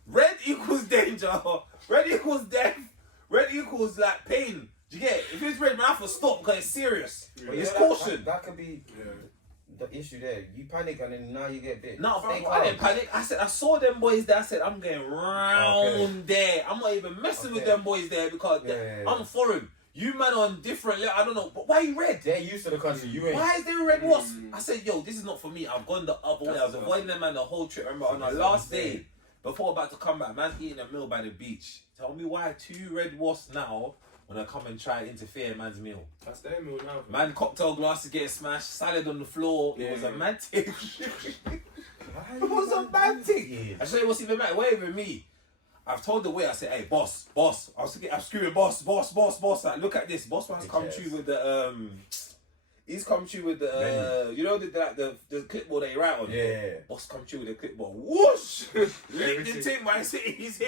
Red equals danger. Red equals death. Red equals like pain. Do you get it? If it's red, man, I have to stop because it's serious. But It's yeah, caution. That could be the issue there. You panic and then now you get bit. No, Stay I didn't panic. I said, I saw them boys there. I said, I'm going round there. I'm not even messing with them boys there because I'm foreign. You man on different level. I don't know. But why are you red? They're used to the country. You ain't. Why is there a red wasp? I said, yo, this is not for me. I've gone the other way. I was avoiding them man the whole trip. Remember, on our last day, before about to come back, man's eating a meal by the beach. Tell me why 2 red wasps now when I come and try and interfere in man's meal. That's their meal now. Man, cocktail glasses getting smashed, salad on the floor. It was a mad thing. It was a mad thing. I show you what's even mad. Wait with me. I've told the waiter, I said, hey, boss. I'm screaming, boss. Like, look at this. Boss man's come through with the, he's come through with the, you know, the clipboard that you write on? Yeah. Boss come through with the clipboard. Whoosh! Lick the thing, man. He's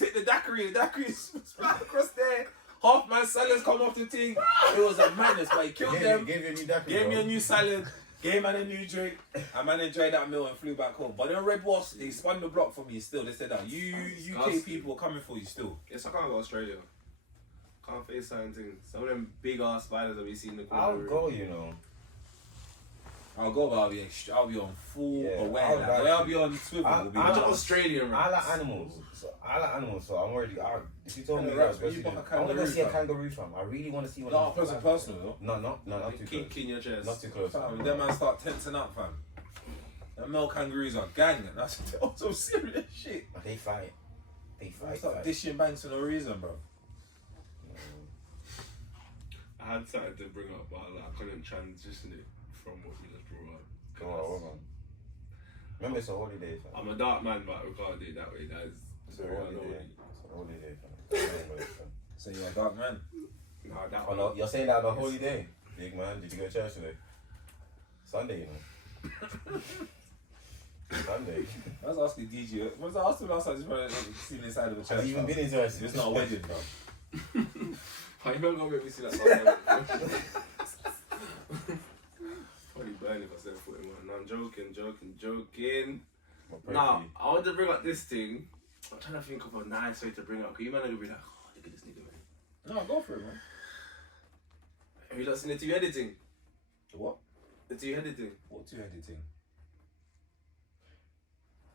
hit the daiquiri. The daiquiri's spat across there. Half my salads come off the thing. It was a madness, but he killed them. Gave you a new daiquiri, Gave me a new salad. Gave man a new drink. And man enjoyed that meal and flew back home. But then red wasps, they spun the block for me still. They said that you UK people are coming for you still. Yes, I can't go to Australia. Can't face certain things. Some of them big ass spiders that we see in the corner. I'll go, you know. I'll go, but I'll be on full aware. I'll be on swivel. I'm Australian, right? I like animals. So I'm already. If you told me that, Especially I want to go see a kangaroo, fam. I really want to see one. Not close and personal, though. No, not too close. Keep in your chest. Not too close. Fam, them man start tensing up, fam. Them male kangaroos are gang, and that's some serious shit. They fight. They Start dishing banks for no reason, bro. I had something to bring up, but I couldn't transition it from what you just brought up. Go on. Remember, it's a holiday, fam. I'm a dark man, but we can't do it that way. That is It's a holiday, fam. So you're a dark man. Nah, that Oh, one. no, you're saying that on a holy day, big man. Did you go to church today? Sunday, you know. Sunday. I was asking DJ. Was I asked him last time? I just wanted to see the inside of the church. Have you even been in church? It's not a wedding, bro. How you not gonna make me see that? Funny burn if I said 41. No, I'm joking. But Nah, I want to bring up this thing. I'm trying to think of a nice way to bring up. Because you might not be like, oh, look at this nigga, man. No, go for it, man. Have you not seen the two editing? What? The two editing? What two editing?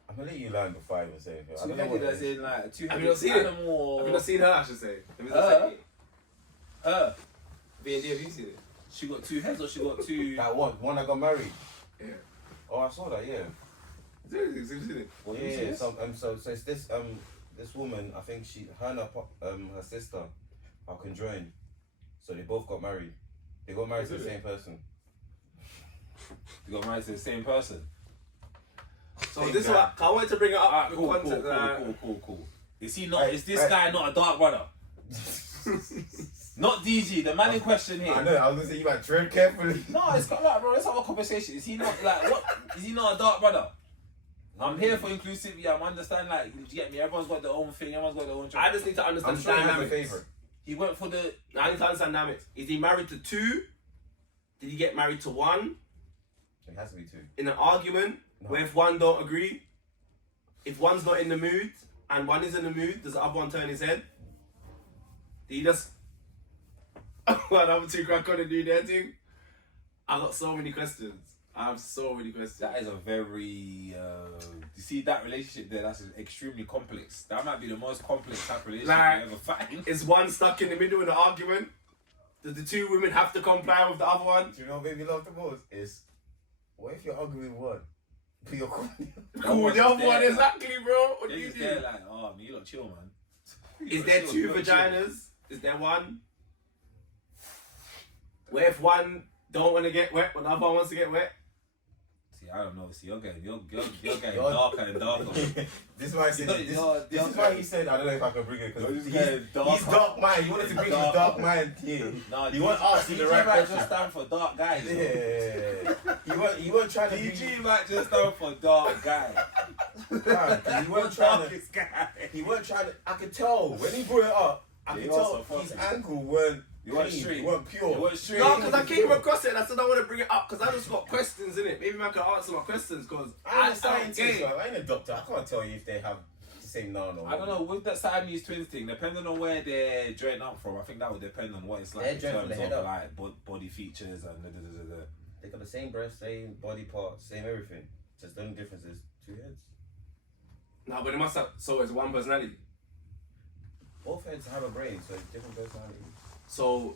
I'm gonna let you learn before I even say it. I Two don't know what headed it as is. in like two Have headed you not seen it? animal. Have you not seen her, I should say? Have you not seen it? B&D, have you seen it? She got two heads or she got two. That one that got married. Yeah. Oh, I saw that. Yeah. Have you seen it? What, Yeah. you see this? So it's this woman. I think her and her sister are conjoined. So they both got married. They got married to the same person. You got married to the same person. So this one, I wanted to bring it up Alright, with cool, context. cool. Is he not? Hey, Is this hey. guy not a dark brother? Not DG, the man in question here. I know. I was gonna say you might tread carefully. No, it's got like, bro. Let's have a conversation. Is he not like what? Is he not a dark brother? I'm here for inclusivity. I'm understand like you get me. Everyone's got their own thing. Everyone's got their own. I just need to understand I'm the sure he has a dynamics. favourite. He went for the. I need to understand dynamics. Is he married to two? Did he get married to one? It has to be two. In an argument, No. where if one don't agree, if one's not in the mood and one is in the mood, does the other one turn his head? Did he just well, I'm too crack on and do their thing? I got so many questions. I have so many questions. That is a very. You see that relationship there? That's extremely complex. That might be the most complex type of relationship Like- you ever find. Is one stuck in the middle in the argument? Does the two women have to comply with the other one? Do you know what made me laugh the most? Is what if you're arguing with one, but you're cool? Cool, the other one, exactly, bro. What do They're you just do? there like, oh man, you lot chill, man. You Is lot there chill, two you lot chill. vaginas? Is there one? Where if one don't want to get wet, but the other one wants to get wet? See, I don't know. See, you're getting You're- darker and darker. This is why I said this is why he said I don't know if I can bring it You're because just getting darker. he's dark mind. He wanted to bring his Darker. dark mind here. No, You want us in the right might question. just stand for dark guys. Yeah, you weren't trying to be. DG might just stand for dark guy. He weren't trying to. Darkest guy. He weren't trying to. I could tell when he brought it up. I Yeah, could he tell was so his fussy. ankle weren't. You weren't clean, straight. He weren't pure. You weren't straight. No, because I came across it and I said I want to bring it up because I just got questions in it. Maybe I can answer my questions because I'm a I scientist. game. I ain't a doctor. I can't tell you if they have the same noun or I don't know, with that Siamese twins thing, depending on where they're joined up from, I think that would depend on what it's like They're in joined from terms the of head up. like body features and da. They got the same breast, same body part, same everything. Just the only difference is two heads. No, but it must have. So it's one personality. Both heads have a brain, so it's different personalities. So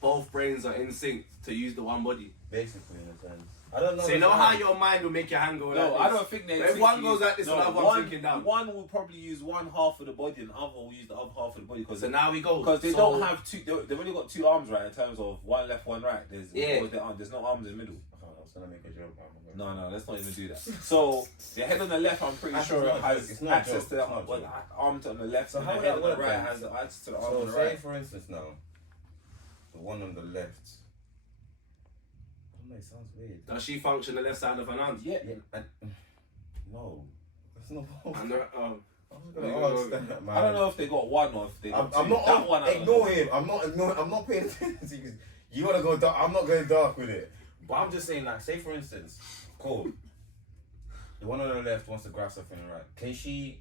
both brains are in sync to use the one body. Basically, in a sense. I don't know. So you know how your mind will make your hand go like No, this? I don't think they. But if one goes like this and the other one's thinking down. One will probably use one half of the body and the other will use the other half of the body because So now we go. they So- don't have two. They've only got two arms, right? In terms of one left, one right. There's Yeah. There's no arms in the middle. I was gonna make a joke. No, let's not even do that. So the head on the left, I'm pretty That's sure not a joke. has It's not a access joke. to the It's not a joke. arm on the left, So and how the would head that on the work right then? has the access to the arm So on the say right. for instance now, the one on the left. I don't know. It sounds weird. Does she function the left side of her hand? Yeah. No, that's not. And the, I was There you gonna go. ask that, man. I don't know if they got one or if they got I'm two. not. That one, I don't ignore know. him. I'm not paying attention. Because you wanna go dark. I'm not going dark with it. But I'm just saying, like, say for instance, cool. The one on the left wants to grab something on the right. Can she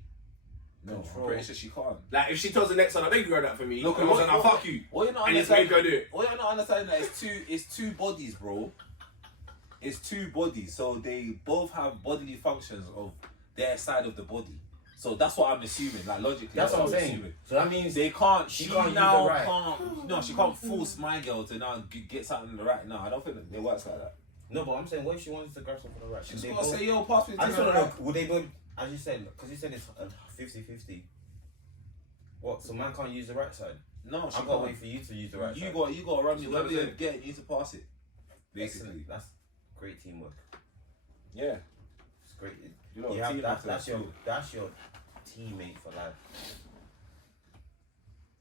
No, I'm control? pretty sure she can't. like if she tells the next one, I beg you grow that for me. Look, and what- was like, what- fuck you. What you're not And it's make her understanding? do it. What you're not understanding that it's two bodies, bro. It's two bodies, so they both have bodily functions of their side of the body. So that's what I'm assuming. Like logically, That's what I'm saying. assuming. So that means They can't. She She, can't use now the right. can't. No, she can't force my girl to now get something on the right. No, I don't think it works like that. no. But I'm saying, what if she wants to grab something on the right? She's They gonna both- say, "Yo, pass me the I just thing want on to the know, would they both, as you said, because you said it's 50-50. What? So man can't use the right side? No, she I've got to can't. wait for you to use the right You side. got to run me. She's Whatever gonna you say- get, you need to pass it. Basically, Basically, that's great teamwork. yeah. It's great. You know, You have team that, after that's school. your teammate for life.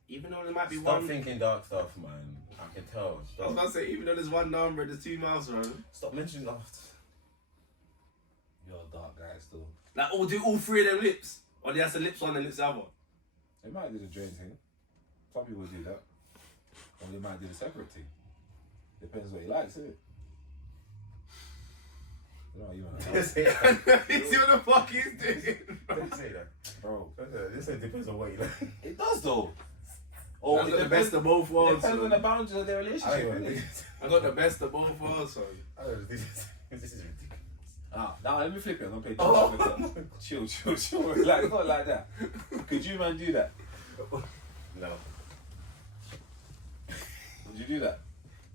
Even though there might be Stop one. thinking dark stuff, man. I can tell. I was Stop, about to say, even though there's one number, there's two mouths, bro. stop mentioning that. You're a dark guy still. Like, oh, do all three of them lips? Or they has the lips one and lips the other? They might do the drain thing. Some people do that. Or they might do the separate thing. Depends what he likes, innit? No, you Don't say that. You see what the fuck he's doing? Don't say that. bro. This depends on what you like. It does though. Or I got the best of both worlds. Depends on son. the boundaries of their I don't relationship. even innit? think it's- I got the best of both worlds, son. I don't know, this is ridiculous. Now let me flip it. I'm gonna play. Oh. Chill. Like not like that. Could you man do that? No. Would you do that?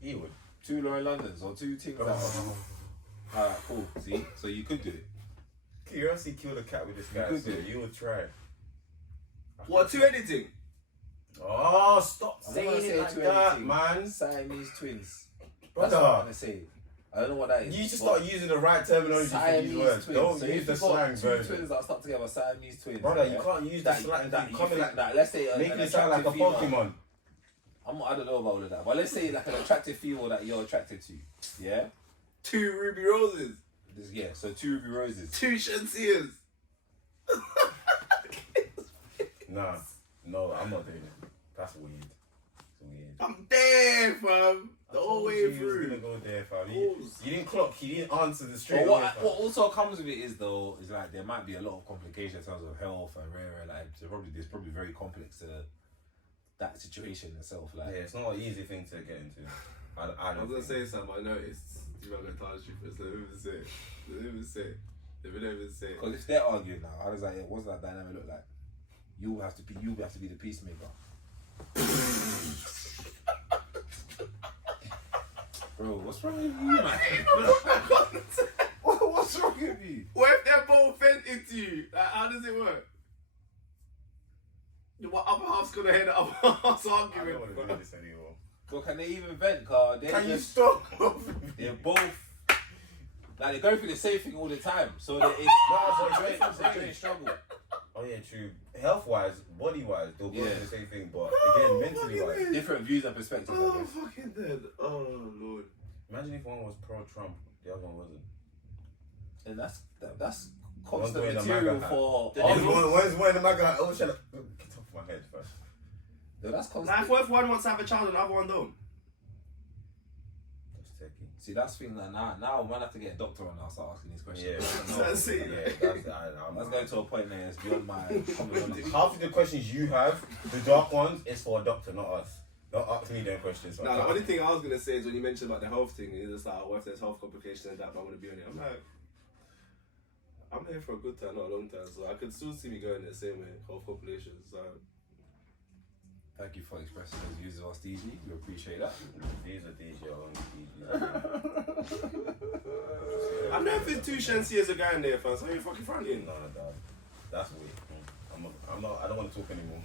He would. 2 Lauren Londons or 2 things that are. Alright, cool. See? So you could do it. Curiosity killed a cat with this guy, could so do it. you would try. What, 2 editing? Oh, stop I'm not saying gonna it say like 2 that, editing. man. Siamese twins. That's what I'm Brother, gonna say. I don't know what that is. you need to but start using the right terminology for these Siamese words. twins. Don't So use if the you've got slang 2 version. twins that start together, Siamese twins. Brother, yeah? you can't use the slang. That You you feel like like, let's say making an it sound like a attractive female. Pokemon. I don't know about all of that, but let's say like an attractive female that you're attracted to. Yeah? 2 Ruby Roses. Yeah, so 2 Ruby Roses. 2 Shenseers. Nah, no, I'm not doing it. That's weird. It's weird. I'm there, fam. The whole way You was through. gonna go there, fam. Pause. You didn't clock. You didn't answer the But straight. what also comes with it is though, is like there might be a lot of complications in terms of health and rare like there's probably very complex to that situation itself. Like Yeah, it's not an easy thing to get into. I I don't was gonna think. say something, I noticed. You're not gonna touch you first. Let me even say it. Let me even say it. Let me even say it. because if they're arguing now, how does that what's that dynamic look like? You have to be the peacemaker. Bro, what's wrong with you, man? What's wrong with you? What if they're both venting to you? Like, how does it work? What other half's gonna hear the other half's I don't want to argument? do this anymore. So can they even vent? Cause they're Can you just, stop? they're both like they go through the same thing all the time. So that it's No, a joint struggle. Oh yeah, true. Health-wise, body-wise, they'll go Yeah. through the same thing, but again, mentally-wise. Different views and perspectives. I Oh, guess. fucking dead. Oh, Lord. Imagine if one was pro-Trump, the other one wasn't. And that's One's constant wearing a material MAGA hat. for. One's wearing the MAGA. Oh, shut up. Get off my head first. No, that's Now, constant. if one wants to have a child and the other one don't. That's techie. See, that's the thing that now man have to get a doctor on now start asking these questions. Yeah. No, That's it. Yeah, that's going to a point there. It's beyond my common knowledge. Half of the questions you have, the dark ones, is for a doctor, not us. Don't ask me them questions. No, the only thing I was gonna say is when you mentioned about the health thing, it's just like, what if there's health complications and that, but I want to be on it. I'm like, I'm here for a good time, not a long time, so I could still see me going the same way, health complications. So Thank you for expressing those views of us, DG. We appreciate that. These are DJ only I've never been 2 Shenseers a guy in there, fam. So you fucking fronting. No, dog. That's weird. I'm not. I don't want to talk anymore.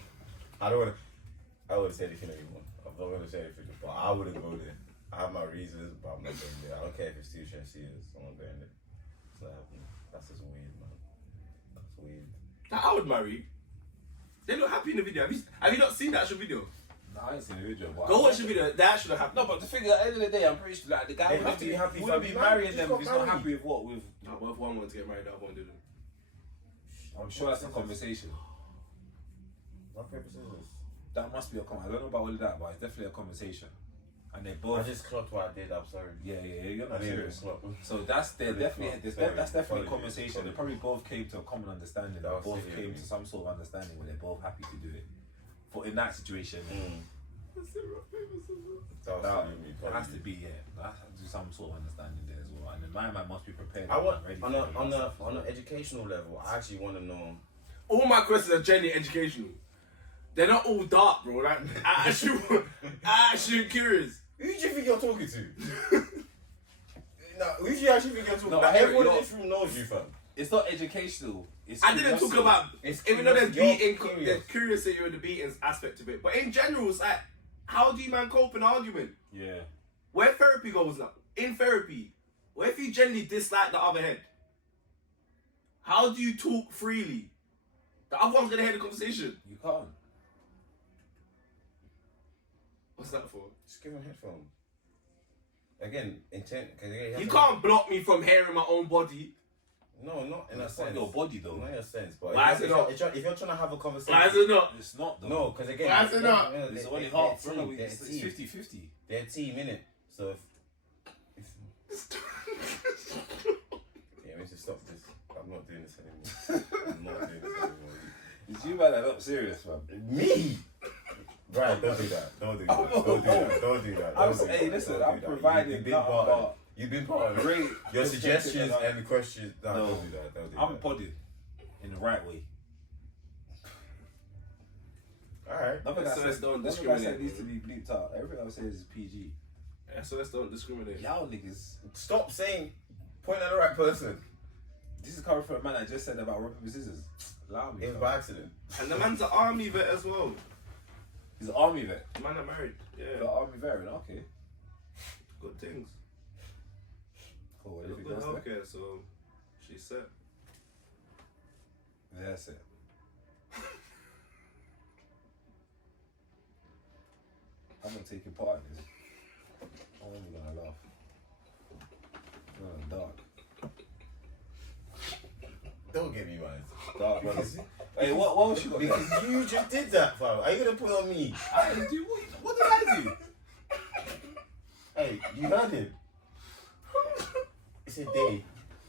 I don't want to. I wouldn't say anything anymore. I'm not going to say anything, but I wouldn't go there. I have my reasons, but I'm not going there. I don't care if it's 2 Shenseers. I'm not going there. It's not happening. That's just weird, man. That's weird. That I would marry. They look happy in the video. Have you not seen the actual video? No, I ain't seen the video, but Go watch the video. That should have happened. No, but the thing is, at the end of the day, I'm pretty sure like the guy They would have to be happy He for wouldn't be being marrying married. them Just if he's got not married. happy with what with. No, but if one wanted to get married, the other one didn't. I'm sure that's a conversation. Rock, paper, scissors. That must be a conversation. I don't know about all of that, but it's definitely a conversation. And they I both. just clocked what I did. I'm sorry. Yeah, you're I not didn't serious. clock. So that's Very definitely very that's definitely a apologies, conversation. They probably both came to a common understanding. They That was both silly, came I to mean. some sort of understanding where they're both happy to do it. For in that situation, That was that, silly of me, it has to apologies. be there has to do some sort of understanding there as well. And the man must be prepared. I want and ready on for a it on himself a as on well. an educational level. I actually want to know. All my questions are genuinely educational. They're not all dark, bro. Like, I actually curious. Who do you think you're talking to? No, who do you actually think you're talking No, to? I hear it, Everyone in you're- this room knows you, fam. It's not educational. It's I didn't talk curiosity. about, It's even though there's curious. beating, You're curious. there's curious that you're in the beating aspect of it. But in general, it's like, how do you man cope in argument? Yeah. Where therapy goes now, in therapy, what if you genuinely dislike the other head? How do you talk freely? The other one's gonna hear the conversation. You can't. What's that for? Just give him headphones. Again, intent. Cause again, You can't block me from hearing my own body. No, not in a It's not sense. your body though. Not in a sense, but Why if is it you're- not? if you're trying to have a conversation, Why is it not? It's not though. no, because again, Why is it not? It's only they're half. a team, they're a It's team. 50-50. They're a team, innit? So if need to stop this. I'm not doing this anymore. I'm not doing this anymore. Is you man that not serious, man? Me? Right, don't do that. Don't do that. Don't do that. Don't do that. Hey, listen, I'm You've providing been nothing part but of it. You've been part of it. great. Your suggestions perspective. and the questions. No, No. don't do that. Don't do I'm that. podding in the right way. Alright. Nothing I SOS said, don't nothing I said discriminate. needs to be bleeped out. Everything I say is PG. SOS don't discriminate. Y'all niggas. Stop saying, point at the right person. This is coming from a man I just said about rock, paper, scissors. Allow me. It was fam. by accident. And the man's an army vet as well. He's an army vet. The man are married. The Yeah. army veteran, okay. Good things. Cool. Good Anything else there? healthcare, so she's set. That's it. I'm not taking part in this. I'm only gonna laugh. I'm gonna dark. Don't get me right. Dark, brothers. Hey, what else you got there? Because you just did that, fam. Are you gonna put it on me? I didn't do what did I do? Hey, you heard him. It's a day.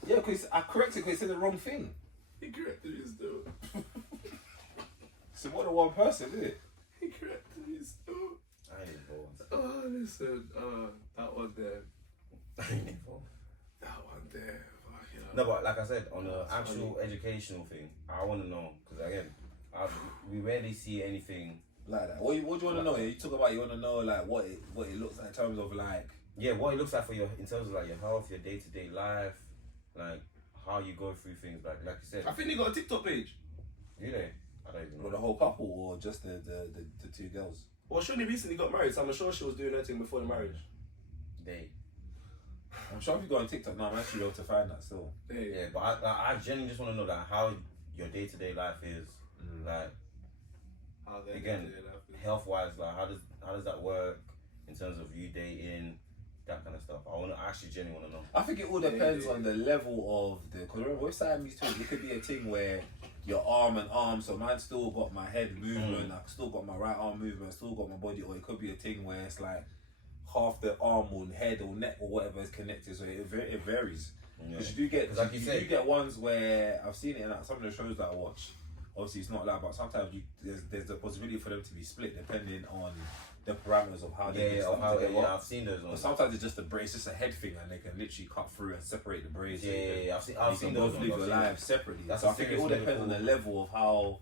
Yeah, because I corrected because it said the wrong thing. He corrected me still. So more than one person, did it? He corrected me still. I ain't involved. Oh, listen. That one there. I ain't involved. That one there. Fuck it. No, but like I said, on the That's actual educational thing, I want to know because again, we rarely see anything. Like that. What do you want to know? You talk about you want to know like what it looks like in terms of like Yeah, what it looks like for your in terms of like your health, your day-to-day life, like how you go through things. Like you said, I think they got a TikTok page. do they? I don't even for know. the whole couple or just the two girls. Well, Shoni recently got married, so I'm sure she was doing her thing before the marriage. They. I'm sure if you go on TikTok now, I'm actually able to find that still. Yeah, but I genuinely just want to know like how your day-to-day life is, like How they again, did it. health-wise, like how does that work in terms of you dating, that kind of stuff. I actually genuinely want to know. I think it all depends on the level of the. Because remember, with Siamese twins, it could be a thing where your arm and arm, so mine still got my head movement, I still got my right arm movement, still got my body, or it could be a thing where it's like half the arm or head or neck or whatever is connected, so it varies. Because you do get, like you you said, do get ones where I've seen it in like some of the shows that I watch. Obviously, it's not loud, but sometimes there's the possibility for them to be split depending on the parameters of how they get stuck together. I've seen those But ones. sometimes it's just it's just a head thing, and they can literally cut through and separate the braids. Yeah, I've seen you can those both ones. live your lives separately. That's So a I think it serious all depends on the medical- level of how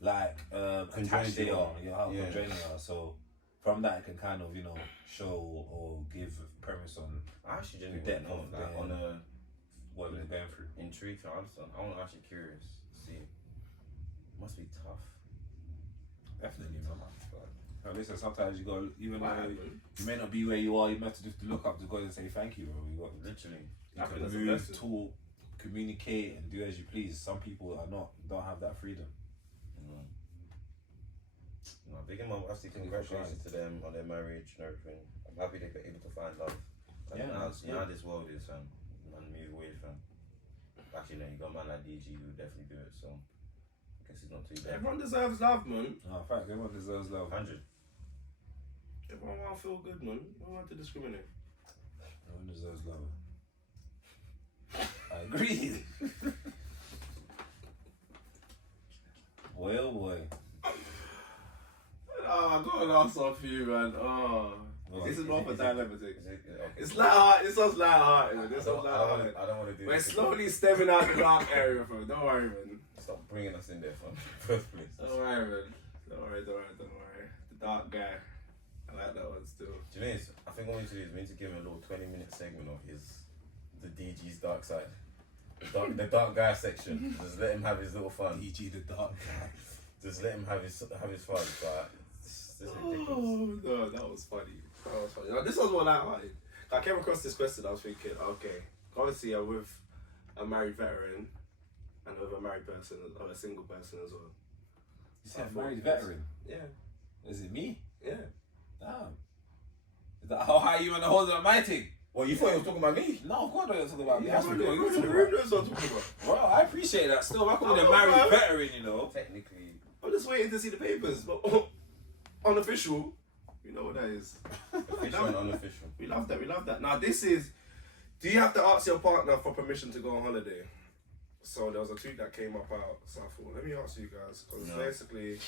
like attached they are, how Yeah. conjoined they are. So from that, it can kind of show or give premise on I actually the genuinely depth know of like, on a what they're going through. intrigued. I'm actually curious to see. Must be tough. Definitely, man. Now, listen, sometimes you go, even What though happened? you may not be where you are, you have to just look up to God and say thank you, bro. You got Literally. you I think can that's a move, blessing. talk, communicate, and do as you please. Some people don't have that freedom. No, big them up. Obviously, congratulations to them on their marriage and everything. I'm happy they were able to find love. Like, Yeah, now, that's you know how good. this world is, man move away from. Actually, no, you got a man like DG who would definitely do it, so I guess it's not too bad. Everyone deserves love, man. No, in fact, everyone deserves love. 100. Everyone want to feel good, man. You don't want to discriminate. Everyone deserves love. I agree. Boy, oh boy. Oh, I got an answer off you, man. Oh. This is more for Is it- dilemma thing. Is it- okay. It's light-hearted. This one's light-hearted, man. I This don't, one's I don't light-hearted. want to do We're this. slowly stemming out the dark area, bro. Don't worry, man. Stop bringing us in there from the first place. Don't worry, man. Don't worry. The dark guy. I like that one still. Do you know this? I think what we need to do is we need to give him a little 20-minute segment of the DG's dark side. The dark guy section. Just let him have his little fun. DG the dark guy. Just let him have his fun. But this is ridiculous. Oh, no, that was funny. Now, this was what I wanted. I came across this question, I was thinking, okay, obviously I'm with a married veteran and with a married person, or a single person as well. You said married veteran. Yeah, Is it me? yeah. Damn. Is that how high you want to hold on my thing? Well, you thought you were talking about me? No, of course I don't talk about me. Yeah, That's man, what the you're room talking knows about. what I'm talking about. Bro, I appreciate that. Still, I call I'm it a not, married man. veteran, you know. Technically. I'm just waiting to see the papers, but unofficial, you know what that is. Official and unofficial. We love that. Now this is Do you have to ask your partner for permission to go on holiday? So there was a tweet that came up out. So I thought, let me ask you guys, because basically,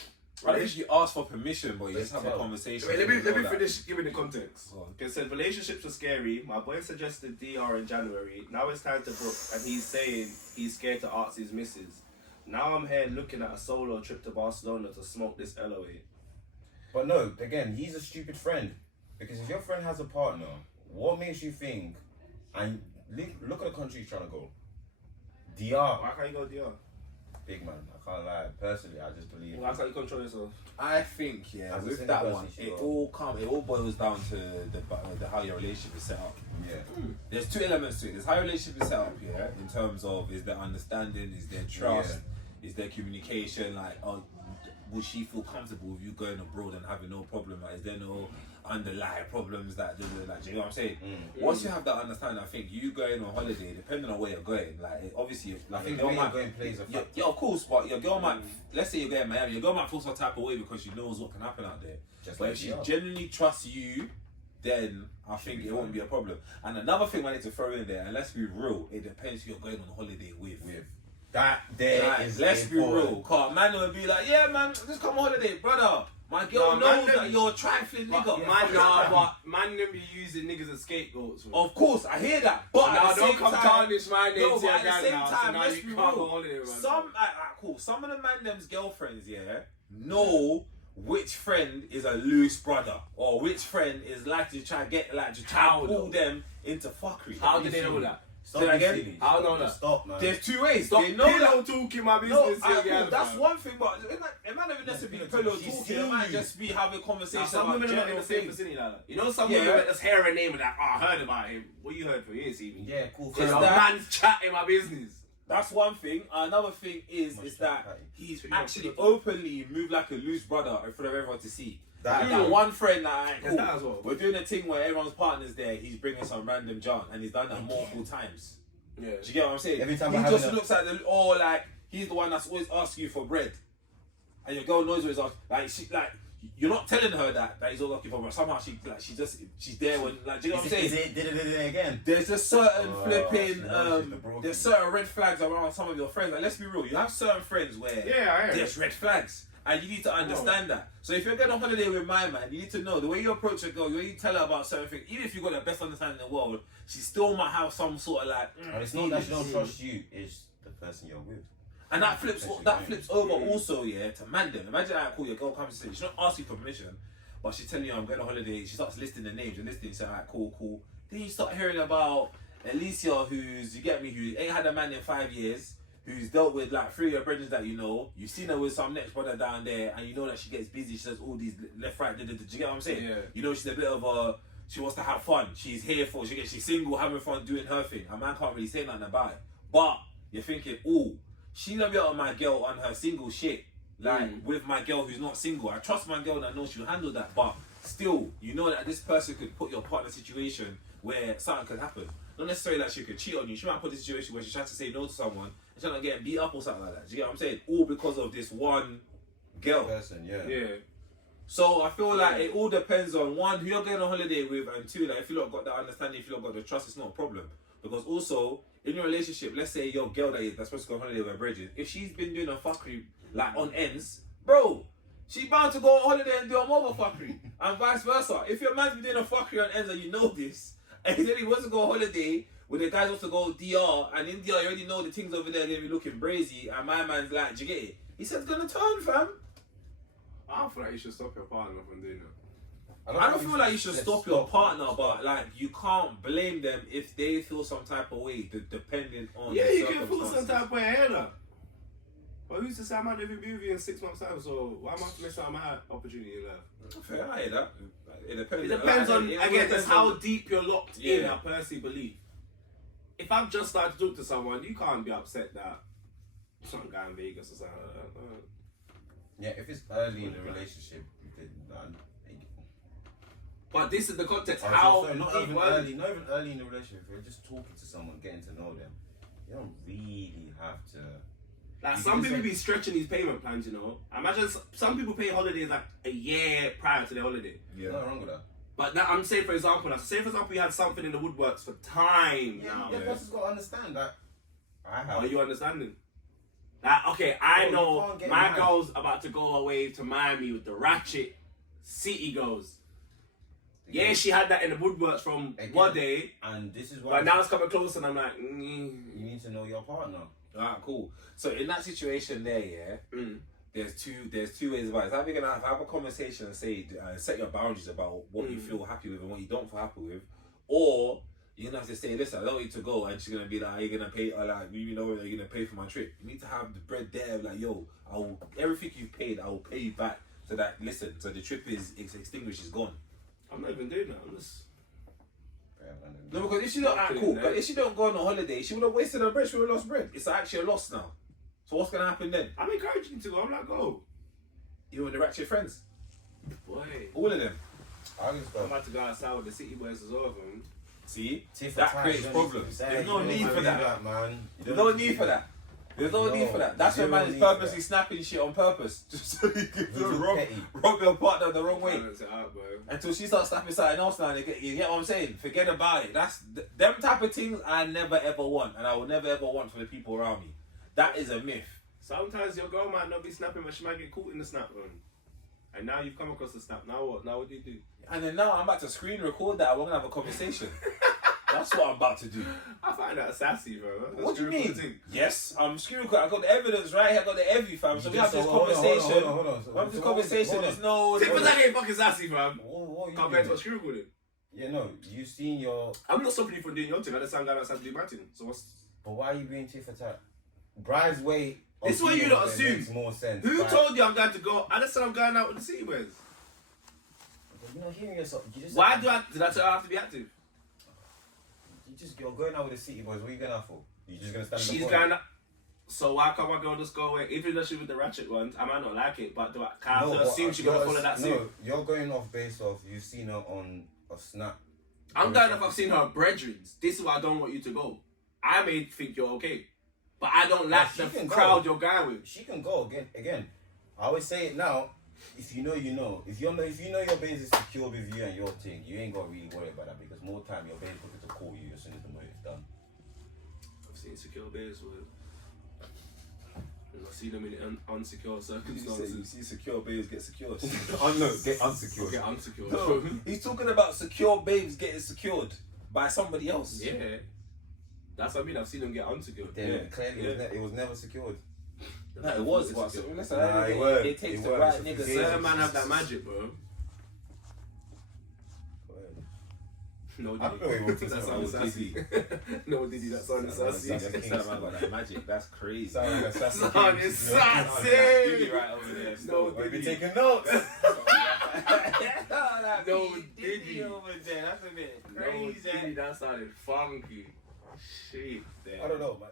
I don't think you ask for permission, but you just have a conversation. Wait, let me finish giving the context. It said relationships are scary. My boy suggested DR in January. Now it's time to book, and he's saying he's scared to ask his missus. Now I'm here looking at a solo trip to Barcelona to smoke this LOA. But no, again, he's a stupid friend. Because if your friend has a partner, what makes you think? And look at the country he's trying to go. DR. Why can't you go DR? Big man, I can't lie. Personally, I just believe. Why can't you control yourself? I think As a with single that person, one, you should it all boils down to the how your relationship is set up. Yeah. There's two elements to it. There's how your relationship is set up, in terms of is there understanding, is there trust, is there communication, like would she feel comfortable with you going abroad and having no problem? Like, is there no underlying problems that like, do you know what I'm saying? Once you have that understanding, I think you going on holiday, depending on where you're going, like obviously, like I think where you're going plays a factor. Yeah, of course, but your girl might, let's say you're going to Miami, your girl might feel some type of way because she knows what can happen out there. Just but like if she DR. genuinely trusts you, then I think it won't be a problem. And another thing I need to throw in there, and let's be real, it depends who you're going on holiday with. That there Like, is let's be important. real. Cause man will be like, yeah man, just come on holiday, brother. My girl knows that you're a trifling nigga. Man them be using niggas as scapegoats. Man. Of course, I hear that. But now at the don't same come time, tarnish my name no, to but your at the gal same now, time, so now let's you be can't go real. holiday, man. Some of the man them's girlfriends, know which friend is a loose brother or which friend is likely to try to pull them into fuckery. How do they know that? Stop Say that again? silly. I don't know that. Stop, man. There's two ways. Stop They know pillow that. talking my No, business. here, guys, that's man. one thing, but it might not even necessarily be pillow She's talking. seen It might you. just be having conversation Now, some about women are not in general the same things. vicinity like that. You know, some Yeah. women that just hear a name and like, oh, I heard about him. What you heard from? You ain't see me. Yeah, cool. It's Because a that- man's chatting my business. That's one thing. Another thing is that he's actually openly moved like a loose brother in front of everyone to see. That one friend that There's that as well. we're doing a thing where everyone's partner's there. He's bringing some random John, and he's done that multiple times. Yeah. Do you get what I'm saying? Every time he we're just having looks at like he's the one that's always asking you for bread, and your girl knows always you're not telling her that he's always asking for bread. Somehow she's there when do you know what I'm saying? Is it did it again? There's a certain she knows she's the broken. there's certain red flags around some of your friends. Like, let's be real, you have certain friends where there's red flags. And you need to understand that. So if you're going on holiday with my man, you need to know the way you approach a girl, the way you tell her about certain things, even if you've got the best understanding in the world, she still might have some sort of And it's not that she don't trust you, it's the person you're with. And that flips over also, to man them. Imagine how cool your girl comes to say, she don't ask you for permission, but she's telling you I'm going on holiday, she starts listing the names, and listing, say, alright, cool. Then you start hearing about Alicia, who ain't had a man in 5 years, who's dealt with like 3 of your brothers that you know. You've seen her with some next brother down there, and you know that she gets busy. She does all these left, right. Do you get what I'm saying? Yeah. You know she's a bit of she wants to have fun. She's here for. She's single, having fun, doing her thing. A man can't really say nothing about it. But you're thinking, she gonna be out on my girl on her single shit, with my girl who's not single. I trust my girl and I know she'll handle that. But still, you know that this person could put your partner in a situation where something could happen. Not necessarily that she could cheat on you. She might put in a situation where she tries to say no to someone. She's not getting beat up or something like that. Do you get what I'm saying? All because of this one girl. Person, Yeah. So I feel like it all depends on one, who you're going on holiday with, and two, like if you lot got that understanding, if you lot got the trust, it's not a problem. Because also, in your relationship, let's say your girl that's supposed to go on holiday with her brethren, if she's been doing a fuckery like on ends, bro, she's bound to go on holiday and do a more fuckery. And vice versa. If your man's been doing a fuckery on ends and you know this, and he said he wants to go on holiday with the guys wants to go DR, and in DR you already know the things over there are gonna be looking brazy, and my man's like, do you get it? He said it's gonna turn, fam. I don't feel like you should stop your partner from doing that. I don't feel like you should stop your partner, but like you can't blame them if they feel some type of way, depending on. Yeah, the you can feel some circumstances. type of way, hell. But who's to say I might live in movie in 6 months' time, so why am I missing out on my opportunity in life? Fair, I hear that. It depends. It depends on, it again, depends it's how on- deep you're locked in, I personally believe. If I've just started to talk to someone, you can't be upset that some guy in Vegas or something like that. Yeah, if it's early in the relationship, But this is the context. not even early in the relationship. If you're just talking to someone, getting to know them, you don't really have to. Like some people be stretching these payment plans, you know. Imagine some people pay holidays like a year prior to their holiday. There's nothing wrong with that. But that I'm saying, for example, you had something in the woodworks for time now. The person's got to understand that. I have. Are you understanding? Like, okay, I Bro, you know can't get my mad. girl's about to go away to Miami with the ratchet city girls. Yeah, she had that in the woodworks from one day, And this is why. but now it's coming close, and I'm like, You need to know your partner. Alright, cool. So in that situation there, yeah, there's two ways about it. It's either you're gonna have a conversation and say, set your boundaries about what you feel happy with and what you don't feel happy with, or you're gonna have to say, listen, I don't need to go, and she's gonna be like, are you gonna pay? Or like, you know, are you gonna pay for my trip? You need to have the bread there, like, yo, everything you've paid, I will pay you back. So that, listen, so the trip is extinguished, is gone. I'm not even doing that. I'm just. No, because if she don't act cool, but if she don't go on a holiday, she would have wasted her bread. She would have lost bread. It's actually a loss now. So what's gonna happen then? I'm encouraging you to go. I'm like, go. You and the ratchet friends, Boy, all of them. I just I'm go. about to go outside with the city boys as well, man. See, Tit for that tat, creates you don't problems. need to- There's no you don't need for do that. man. There's no need for that. There's no need for that. That's when man is Zero need for purposely snapping shit on purpose, just so you can Petty. rob your partner the wrong way. Balance it out, bro. Until she starts snapping something else now, you get what I'm saying? Forget about it. That's them type of things I never ever want, and I will never ever want for the people around me. That is a myth. Sometimes your girl might not be snapping, but she might get caught in the snap, man. And now you've come across the snap. Now what? Now what do you do? And then now I'm about to screen record that. We're gonna have a conversation. That's what I'm about to do. I find that sassy, bro. What do you mean? Thing. Yes, I'm screen record. I got the evidence right here. I got the every fam. So we have this conversation. Hold on. We have this conversation. There's no. Tip that ain't fucking sassy, fam. What Compared to what screw recording. Yeah, no. You've seen your. I'm not stopping you from doing your thing. I just sound guy outside to do my thing. So what's? But why are you being tit for tat? Bride's way. This is what you lot assume. Makes more sense. Who Bride- told you I'm going to go? I just said I'm going out with the city boys. You're not hearing yourself. You just. Did I tell her I have to be active? You're going out with the city boys. What are you going out for? You're just gonna stand. in the She's corner? going out. So why can't my girl just go away? Even though she's with the ratchet ones, I might not like it, but can I have to assume she's gonna follow that suit? No, you're going off based off you've seen her on a snap. I'm going off I've seen her brethren. This is why I don't want you to go. I may think you're okay, but I don't like she the can crowd go. you're going with. She can go again. I always say it now. If you know, you know. If you know your base is secure with you and your thing, you ain't got to really worry about that because more time your base looking to call you as soon as the move's done. I've seen secure bears with. I've seen them in unsecure circumstances. You see secure babes get secured. No, get unsecured. Get unsecure. No, he's talking about secure babes getting secured by somebody else. Yeah. That's what I mean. I've seen them get unsecured. Then clearly it was never secured. No, it was. But listen, Nah, it takes the right nigga. Certain man have that magic, bro. No, I don't know what he wants to that say. sounds sassy. No, Diddy, that sounded sassy. That man got that magic. That's crazy. Sound like a sassy Sounded king. sassy. Diddy right over there. No, Oh, you be Diddy. taking notes. No, Diddy. over there. That's a bit No, Diddy, that sounded funky. Shit, I don't know, man.